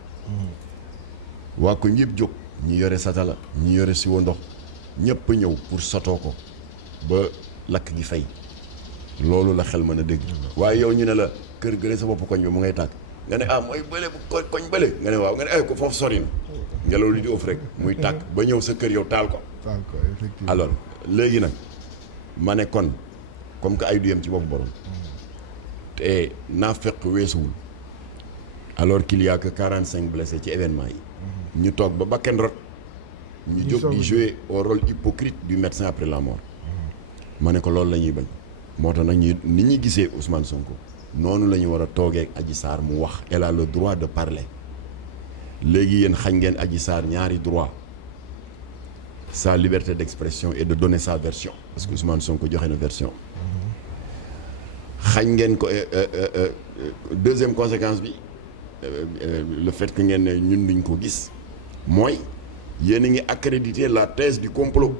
waa koñ yëpp jóg ñi yore satala ñi yore siwo ndox ñëpp ñëw pour sotoo ko ba lakk gi fay loolu la xel mën a dégg waaye yow ñu ne la kër gële sa bopp koñ ba mu ngay tàkk nga ne ah mooy bële bu koñ bële nga ne waaw nga ne ay ko foofu sori na ngelaw li di ëff rek muy tàkk ba ñëw sa kër yow taal ko effectivement alors léegi nag ma ne kon comme que ay du yem ci bopp borom te naa fekk weesuwul alors qu'il y a que 45 blessés ci événement yi ñu toog ba bakken rot ñu jóg di jouer au rôle hypocrite du médecin après la mort ma ne ko loolu la ñuy bañ moo tax nag ñu ni ñuy gisee Ousmane Sonko noonu la ñu war a toogee ak Adji Sarr mu wax elle a le droit de parler léegi yéen xañ ngeen Adji Sarr ñaari droit sa liberté d'expression et de donner sa version parce que Ousmane Sonko joxe na version xañ ngeen ko deuxième conséquence bi le fait que ngeen ne ñun duñ ko gis mooy yéen a ngi accréditer la thèse du complot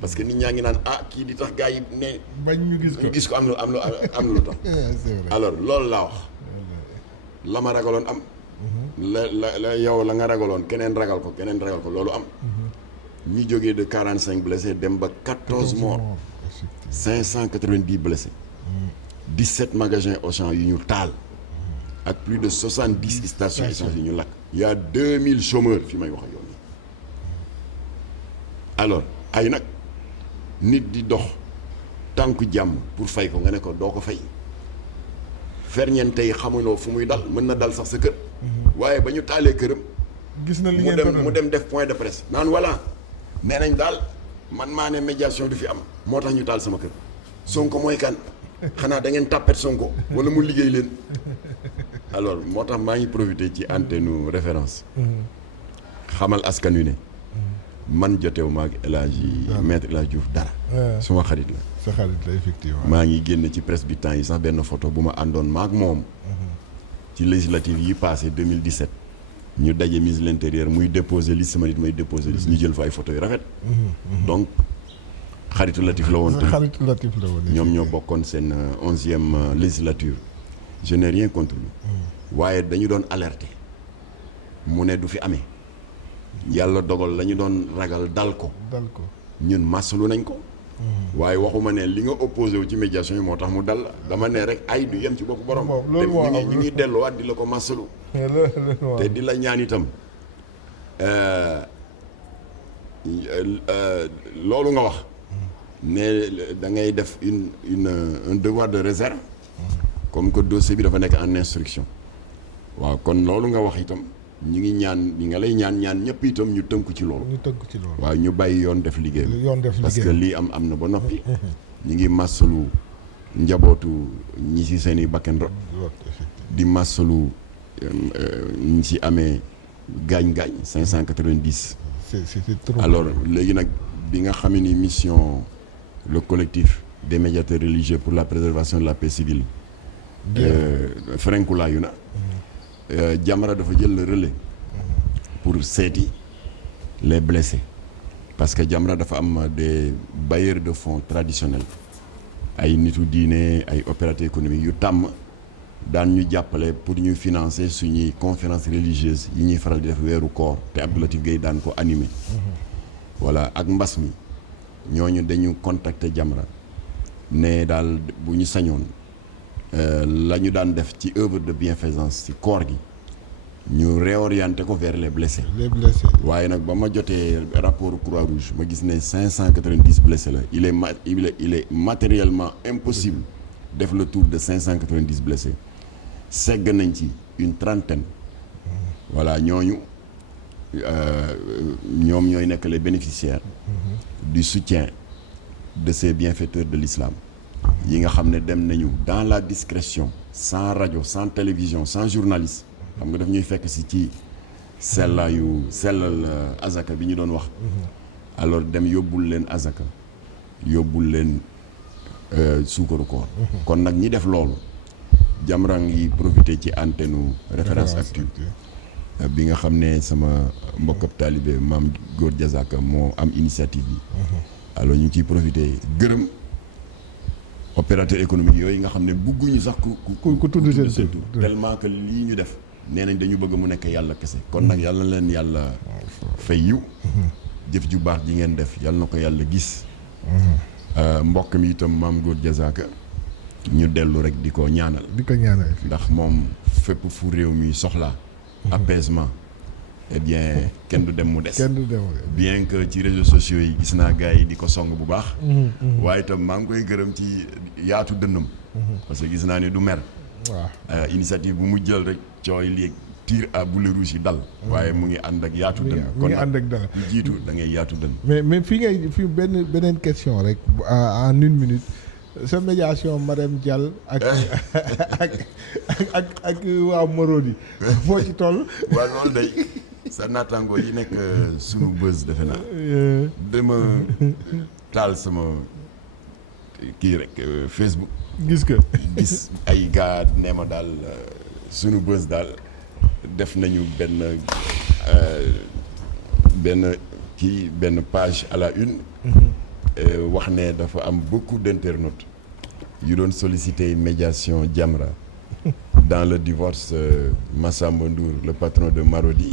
parce que nit ñaa ngi naan ah kii di tax gars yi ne bañ ñu gis ko am na lu tax alors loolu laa wax la ma ragaloon am la yow la nga ragaloon keneen ragal ko loolu am ñi jógee de 45 blessés dem ba 14 morts 590 blessés 17 magasins Auchan yu ñu taal ak plus de 70 stations essence yu ñu lakk il y a 2000 chômeurs fi may wax ak yow nii alors ay nag nit di dox tànku jàmm pour fay ko nga ne ko doo ko fay ferñeent tey xamuloo fu muy dal mën na dal sax sa kër waaye ba ñu taalee këram gis na li ngeen mu dem def point de presse naan voilà nee nañ daal man maa ne médiation du fi am moo tax ñu taal sama kër Sonko mooy kan xanaa da ngeen tàppet Sonko wala mu liggéey leen alors moo tax maa ngi profité ci antenne référence xamal askan wi ne man jotewu maag El Hadji maître El Hadji Diouf dara suma xarit la sa xarit la effectivement maa ngi génn ci presse bi temps yi sax benn photo bu ma àndoon maag moom ci législative yi passé 2017 ñu daje ministre de l'intérieur muy déposer liste sama nit may déposer liste ñu jël fa ay photo yu rafet donc xaritu Latif la woon ñoom ñoo bokkoon seen 11e législature je n'ai rien contre lui waaye dañu doon alerter mu ne du fi amee yàlla dogal la ñu doon ragal dal ko ñun masalu nañ ko waaye waxuma ne li nga opposé wu ci médiation yi moo tax mu dal dama ne rek ay du yem ci boppu borom te ñu ngi delluwaat di la ko masalu te di la ñaan itam loolu nga wax ne da ngay def un devoir de réserve comme que dossier bi dafa nekk en instruction waaw kon loolu nga wax itam ñu ngi ñaan ñi nga lay ñaan ñëpp itam ñu tënku ci loolu waaw ñu bàyyi yoon def liggéey parce que lii am na ba noppi ñu ngi massalu njabootu ñi ci seen i bakken rot di massalu ñi ci amee gaañ-gaañ 590 alors léegi nag bi nga xam ni mission le collectif des médiateurs religieux pour la préservation de la paix civile Ferenkulaayu na Jamra dafa jël le relais pour seeti les blessés parce que Jamra dafa am des bailleurs de fonds traditionnels ay nitu diine ay opérateurs économiques yu tàmm daan ñu jàppale pour ñu financer suñuy conférence religieuse yi ñuy faral di def weeru koor te Abdou Latif Gueye daan ko animé. Voilà ak mbas mi ñooñu dañu contacter Jamra ne daal bu ñu sañoon la ñu daan def ci œuvre de bienfaisance ci koor gi ñu réorienté ko vers les blessés. waaye nag ba ma jotee rapport Croix-Rouge ma gis ne 590 blessés la il est matériellement impossible def le tour de 590 blessés segg nañ ci une trentaine. voilà ñooñu ñoom ñooy nekk les bénéficiaires du soutien de ces bienfaiteurs de l'islam yi nga xam ne dem nañu dans la discrétion sans rajo sans télévision sans journaliste xam nga daf ñuy fekk si ci sellal azaka bi ñu doon wax. alors dem yóbbul leen azaka yóbbul leen suukaru koor. kon nag ñi def loolu Jamra ngi profité ci antenne Référence Actu bi nga xam ne sama mbokkab taalibe maam Góor Jazaka moo am initiative bi. alors ñu ngi ciy profité gërëm opérateur économique yooyu nga xam ne bugguñu sax ku tudd seen tur tellement que lii ñu def nee nañ dañu bëgg mu nekk yàlla kese kon nag yàlla na leen yàlla fay yiw jëf ju baax ji ngeen def yàlla na ko yàlla gis. mbokk mi itam maam Góor Jazaka ñu dellu rek di ko ñaanal ndax moom fépp fu réew mi soxlaa apaisement eh bien kenn du dem mu des. bien que ci réseaux sociaux yi gis naa gars yi di ko song bu baax. waaye itam maa ngi koy gërëm ci yaatu dënnam. parce que gis naa ne du mer. waaw initiative bu mu jël rek cooy léegi tir à boulet rouge yi dal. waaye mu ngi ànd ak yaatu dënn. mu ngi ànd ak dal kon jiitu da ngay yaatu dënn. mais fii beneen question rek en une minute. sa médiation Marème Dial ak waa Marodi foo ci toll. waaw loolu day sa naataangoo yi nekk sunu bës defe naa. dama taal sama kii rek Facebook. gis ay gars nee ma daal sunu bës daal def nañu benn page à la une. wax ne dafa am beaucoup d'internautes yu doon solliciter médiation Jamra dans le divorce Massamba Ndour le patron de Marodi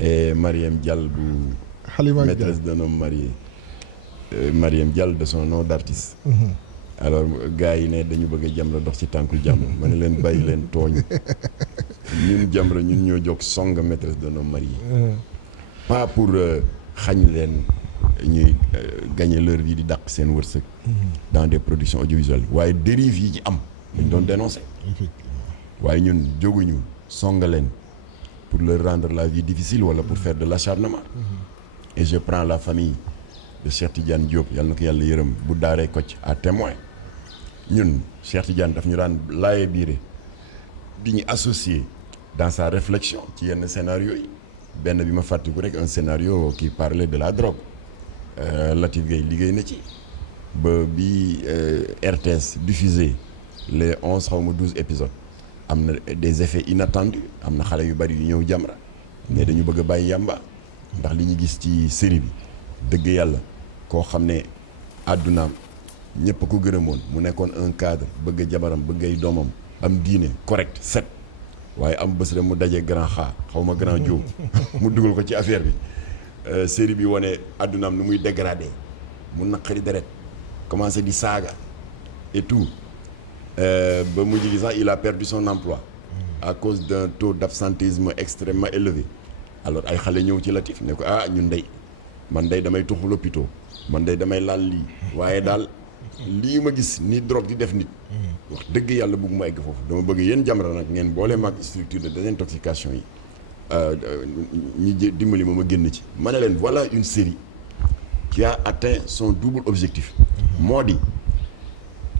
et Mariam Dial bu maîtresse d'un homme marié Mariam Dial de son nom d'artiste. alors gars yi ne dañu bëgg a Jamra dox ci tànkul jàmm ma ne leen bàyyi leen tooñ ñun Jamra ñun ñoo jóg song maîtresse d'un homme marié pas pour xañ leen ñuy gagner leur vie di dàq seen wërsëg dans des productions audiovisuelles waaye dérive yi ci am dañ doon dénoncer waaye ñun jóguñu songa leen pour leur rendre la vie difficile wala pour faire de l'acharnement et je prends la famille de Cheikh Tidiane Diop yàlla na ko yàlla yërëm bu daaree Kocc à témoin ñun Cheikh Tidiane daf ñu daan laaye biire di ñu associer dans sa réflexion ci yenn scénario yi benn bi ma fàttiku rek un scénario qui parlait de la drogue. Latif Gueye liggéey na ci ba bi RTS diffusé les 12 épisodes am na des effets inattendus am na xale yu bari yu ñëw Jamra mais dañu bëgg a bàyyi yàmba ndax li ñu gis ci série bi dëgg yàlla koo xam ne àddunaam ñëpp ko gërëmoon mu nekkoon un cadre bëgg jabaram bëgg ay doomam am diine correct set waaye am bés rek mu daje grand xaw ma grand Diop mu dugal ko ci affaire bi. série bi wane àddunaam nu muy dégradé mu naqari deret commencé di saaga et tout ba mujj gi sax il a perdu son emploi à cause d'un taux d'absentéisme extrêmement élevé alors ay xale ñëw ci Latif ne ko ñun dey man dey damay tuxu l'hôpital man dey damay laal lii waaye daal lii ma gis ni drogue di def nit wax dëgg yàlla bëgg ma egg foofu dama bëgg yéen Jamra nag ngeen boole mag structure de désintoxication yi ñi dimbali ma génn ci ma ne leen voilà une série qui a atteint son double objectif moo di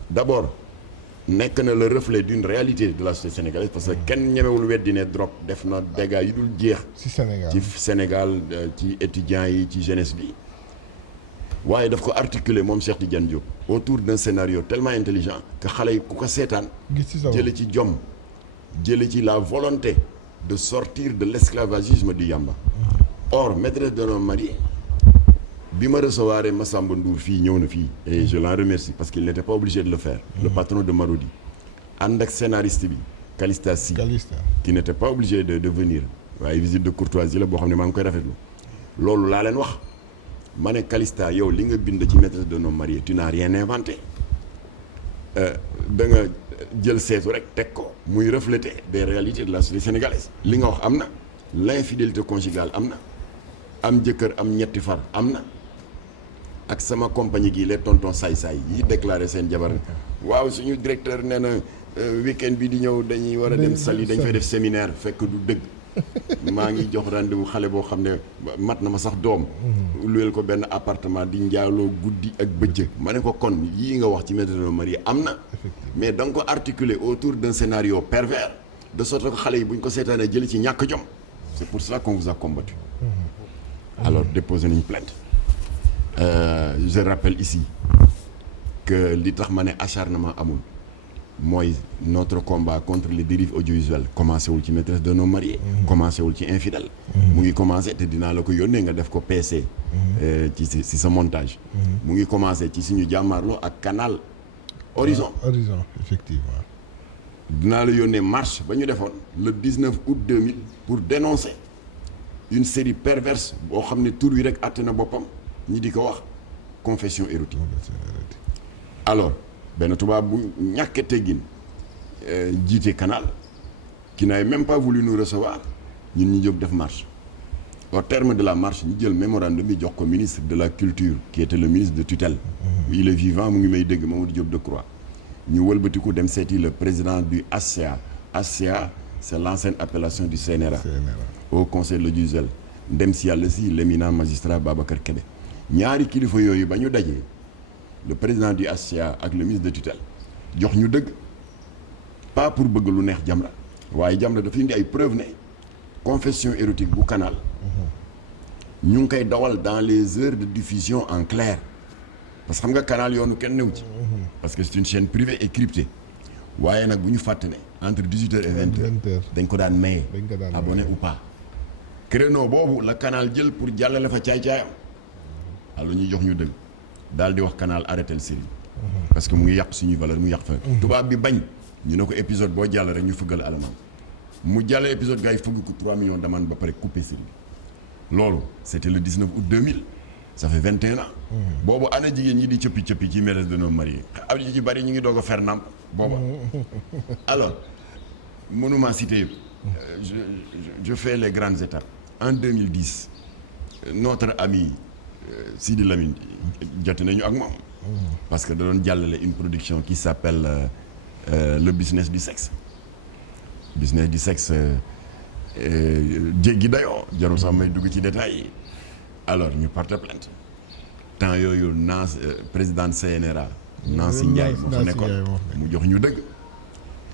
d'abord nekk na le reflet d'une réalité de la société sénégalaise parce que kenn ñemewul weddi ne drogue def na dégâts yi dul jeex ci Sénégal ci étudiants yi ci jeunesse bi waaye daf ko articuler moom Cheikh Tidiane Diop autour d'un scénario tellement intelligent que xale yi ku ko seetaan jële ci jom jële ci la volonté de sortir de l'esclavagisme du yamba. Or maîtresse d'un homme marié bi ma recevoir Massamba Ndour fii ñëw na fii et je l'en remercie parce qu'il n'était pas obligé de le faire le patron de Marodi ànd ak scénariste bi Calista Sy qui n'était pas obligé de venir waaye visite de courtoisie la boo xam ne maa ngi koy rafetlu loolu laa leen wax ma ne Calista yow li nga bind ci maîtresse d'un homme marié tu n'as rien inventé da nga jël seetu rek teg ko muy refléter des réalités de la société sénégalaise li nga wax am na l'infidélité conjugale am na am jëkkër am ñetti far am na ak sama compagnie gii les tontons saay-saay yi déclaré seen jabar waaw suñu directeur nee na week-end bi di ñëw dañuy war a dem Saly dañ fay def séminaire fekk du dëgg maa ngi jox rendez-vous xale boo xam ne mat na ma sax doom luyel ko benn appartement di njaaloo guddi ak bëccëg ma ne ko kon yii nga wax ci maîtresse d'un homme marié am na mais da nga ko articuler autour d'un scénario pervers de sorte que xale yi bu ñu ko seetaanee jëli ci ñàkk jom c'est pour cela qu'on vous a combattu alors déposé nañu plainte je rappelle ici que li tax ma ne acharnement amul mooy notre combat contre les dérives audiovisuelles commencé wul ci maîtresse d'un homme marié commencé wul ci infidèle mu ngi commencé te dinaa la ko yónnee nga def ko PC ci sa montage mu ngi commencé ci suñu jàmmaarloo ak canal Horizon effectivement dinaa la yónnee marche ba ñu defoon le 19 août 2000 pour dénoncer une série perverse boo xam ne tur wi rek àtte na boppam ñi di ko wax confession érotique alors benn tubaab bu ñàkk teggin jiite canal qui n'avait même pas voulu nous recevoir ñun ñu jóg def marche au terme de la marche ñu jël mémorandum bi jox ko ministre de la culture qui était le ministre de tutelle il est vivant mu ngi may dégg Mamadou Diop Decroix ñu wëlbatiku dem seeti le président du HCA c'est l'ancienne appellation du CNRA au conseil de l'audiovisuel ndem si yàlla si l'éminent magistrat Babacar Kébé ñaari kilifa yooyu ba ñu dajee le président du HCA ak le ministre de tutelle jox ñu dëgg pas pour bëgg lu neex Jamra waaye Jamra dafa indi ay preuves ne confession érotique bu canal ñu ngi koy dawal dans les heures de diffusion en clair parce que xam nga canal yoonu kenn new ci parce que c'est une chaîne privée et cryptée waaye nag bu ñu fàtte ne entre 18h et 20h dañ ko daan maye abonné ou pas créneau boobu la canal jël pour jàllale fa caay-caayam alors ñu jox ñu dëgg daal di wax canal arrêté le série parce que mu ngi yàq suñuy valeur mu yàq fa tubaab bi bañ ñu ne ko épisode boo jàll rek ñu fëggal alamaan mu jàll épisode gars yi fëgg ko 3 millions d'amende ba pare coupé série bi loolu c'était le 19 août 2000 ça fait 21 ans boobu ana jigéen ñi di cëppi-cëppi ci maîtresse d'un homme marié ab ji ci bari ñu ngi doog a fer namp booba alors mënuma citer yëpp je fais les grandes étapes en 2010 notre ami Sidi Lamine jot nañu ak moom parce que da doon jàllale une production qui s'appelle le business du sexe jéggi dayoo jarul sax may dugg ci détails yi alors ñu porte plainte temps yooyu présidente CNRA Nancy Ndiaye moo fa nekkoon mu jox ñu dëgg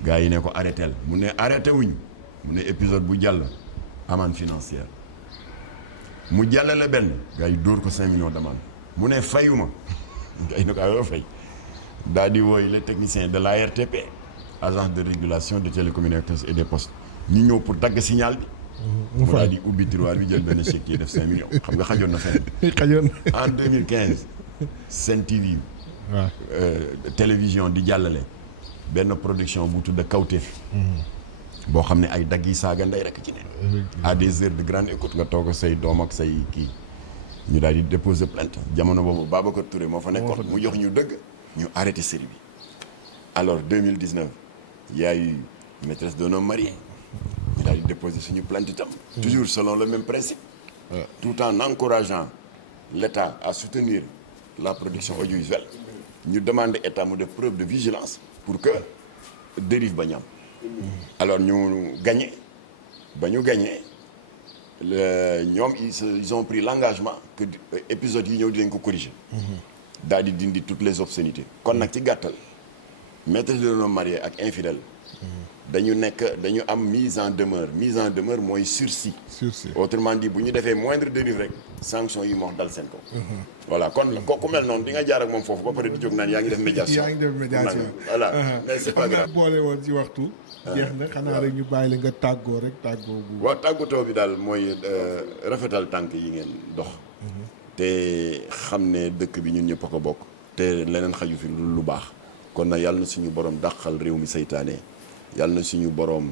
gars yi ne ko arrêté mu ne arrêté wuñu mu ne épisode bu jàll amende financière mu jàllale benn gars yi dóor ko 5 millions d'amende mu ne fayuma gars yi ne ko ayoo fay daal di wooy les techniciens de l'ARTP agence de régulation des télécommunications et des postes ñu ñëw pour dagg signal bi mu daal di ubbi tiroir bi jël benn chèque yi def 5 millions xam nga xajoon na fenn en 2015 Sen TV télévision di jàllale benn production bu tudd Kawtef boo xam ne ay dagg yi saaga ndey rek ci ne à des heures de grande écoute nga toog say doom ak say kii ñu daal di déposer plainte jamono boobu Babacar Touré moo fa nekkoon mu jox ñu dëgg ñu arrêté série bi alors 2019 il y a eu maîtresse d'un homme marié ñu daal di déposer suñu plainte itam toujours selon le même principe tout en encourageant l'État à soutenir la production audiovisuelle ñu demande État mu def preuve de vigilance pour que dérive ba ñam alors ñu gagné ba ñu gagné ñoom ils ont pris l'engagement que épisodes yi ñëw dinañ ko corriger daal di dindi toutes les obscénités kon nag ci gàttal maîtresse d'un homme marié ak infidèle dañu am mise en demeure mooy sursis autrement dit bu ñu defee moindre dérive rek sanction yi moo dal seen kaw voilà kon kooku mel noonu di nga jaar ak moom foofu ba pare di jóg naan yaa ngi def médiation voilà mais c'est pas grave boole woon ci waxtu jeex na xanaa rek ñu bàyyi la nga tàggoo bu waaw tàggatoo bi daal mooy rafetal tànk yi ngeen dox te xam ne dëkk bi ñun ñëpp a ko bokk te leneen xaju fi lu baax kon nag yàlla na suñu borom dàqal réew mi seytaane yàlla na suñu borom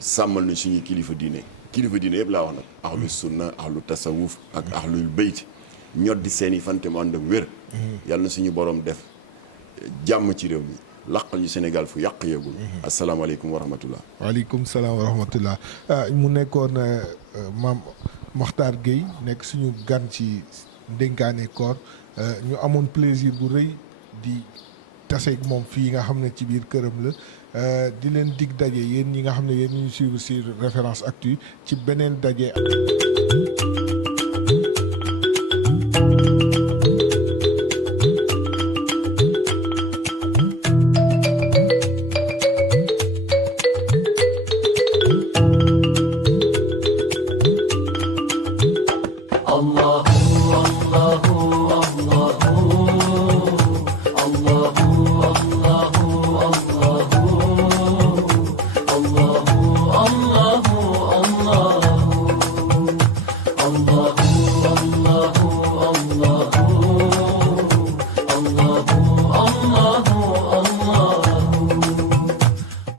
sàmmal na suñu kilifa diine yëpp laa wax nag ahlu sunna ahlu tasawuf ak ahlul bayt ñoddi seeni fante mu ànd ak wér yàlla na suñu borom def jàmm ci réew mi laqal ñu Sénégal fu yàq yeegul asalaamaaleykum wa rahmatullah waaleykum salaam wa rahmatullah mu nekkoon maam Makhtar Gueye nekk suñu gan ci ndénkaane koor ñu amoon plaisir bu rëy di taseeg moom fii nga xam ne ci biir këram la di leen dig daje yéen ñi nga xam ne yéen ñu suivre sur Référence Actu ci beneen daje. الله الله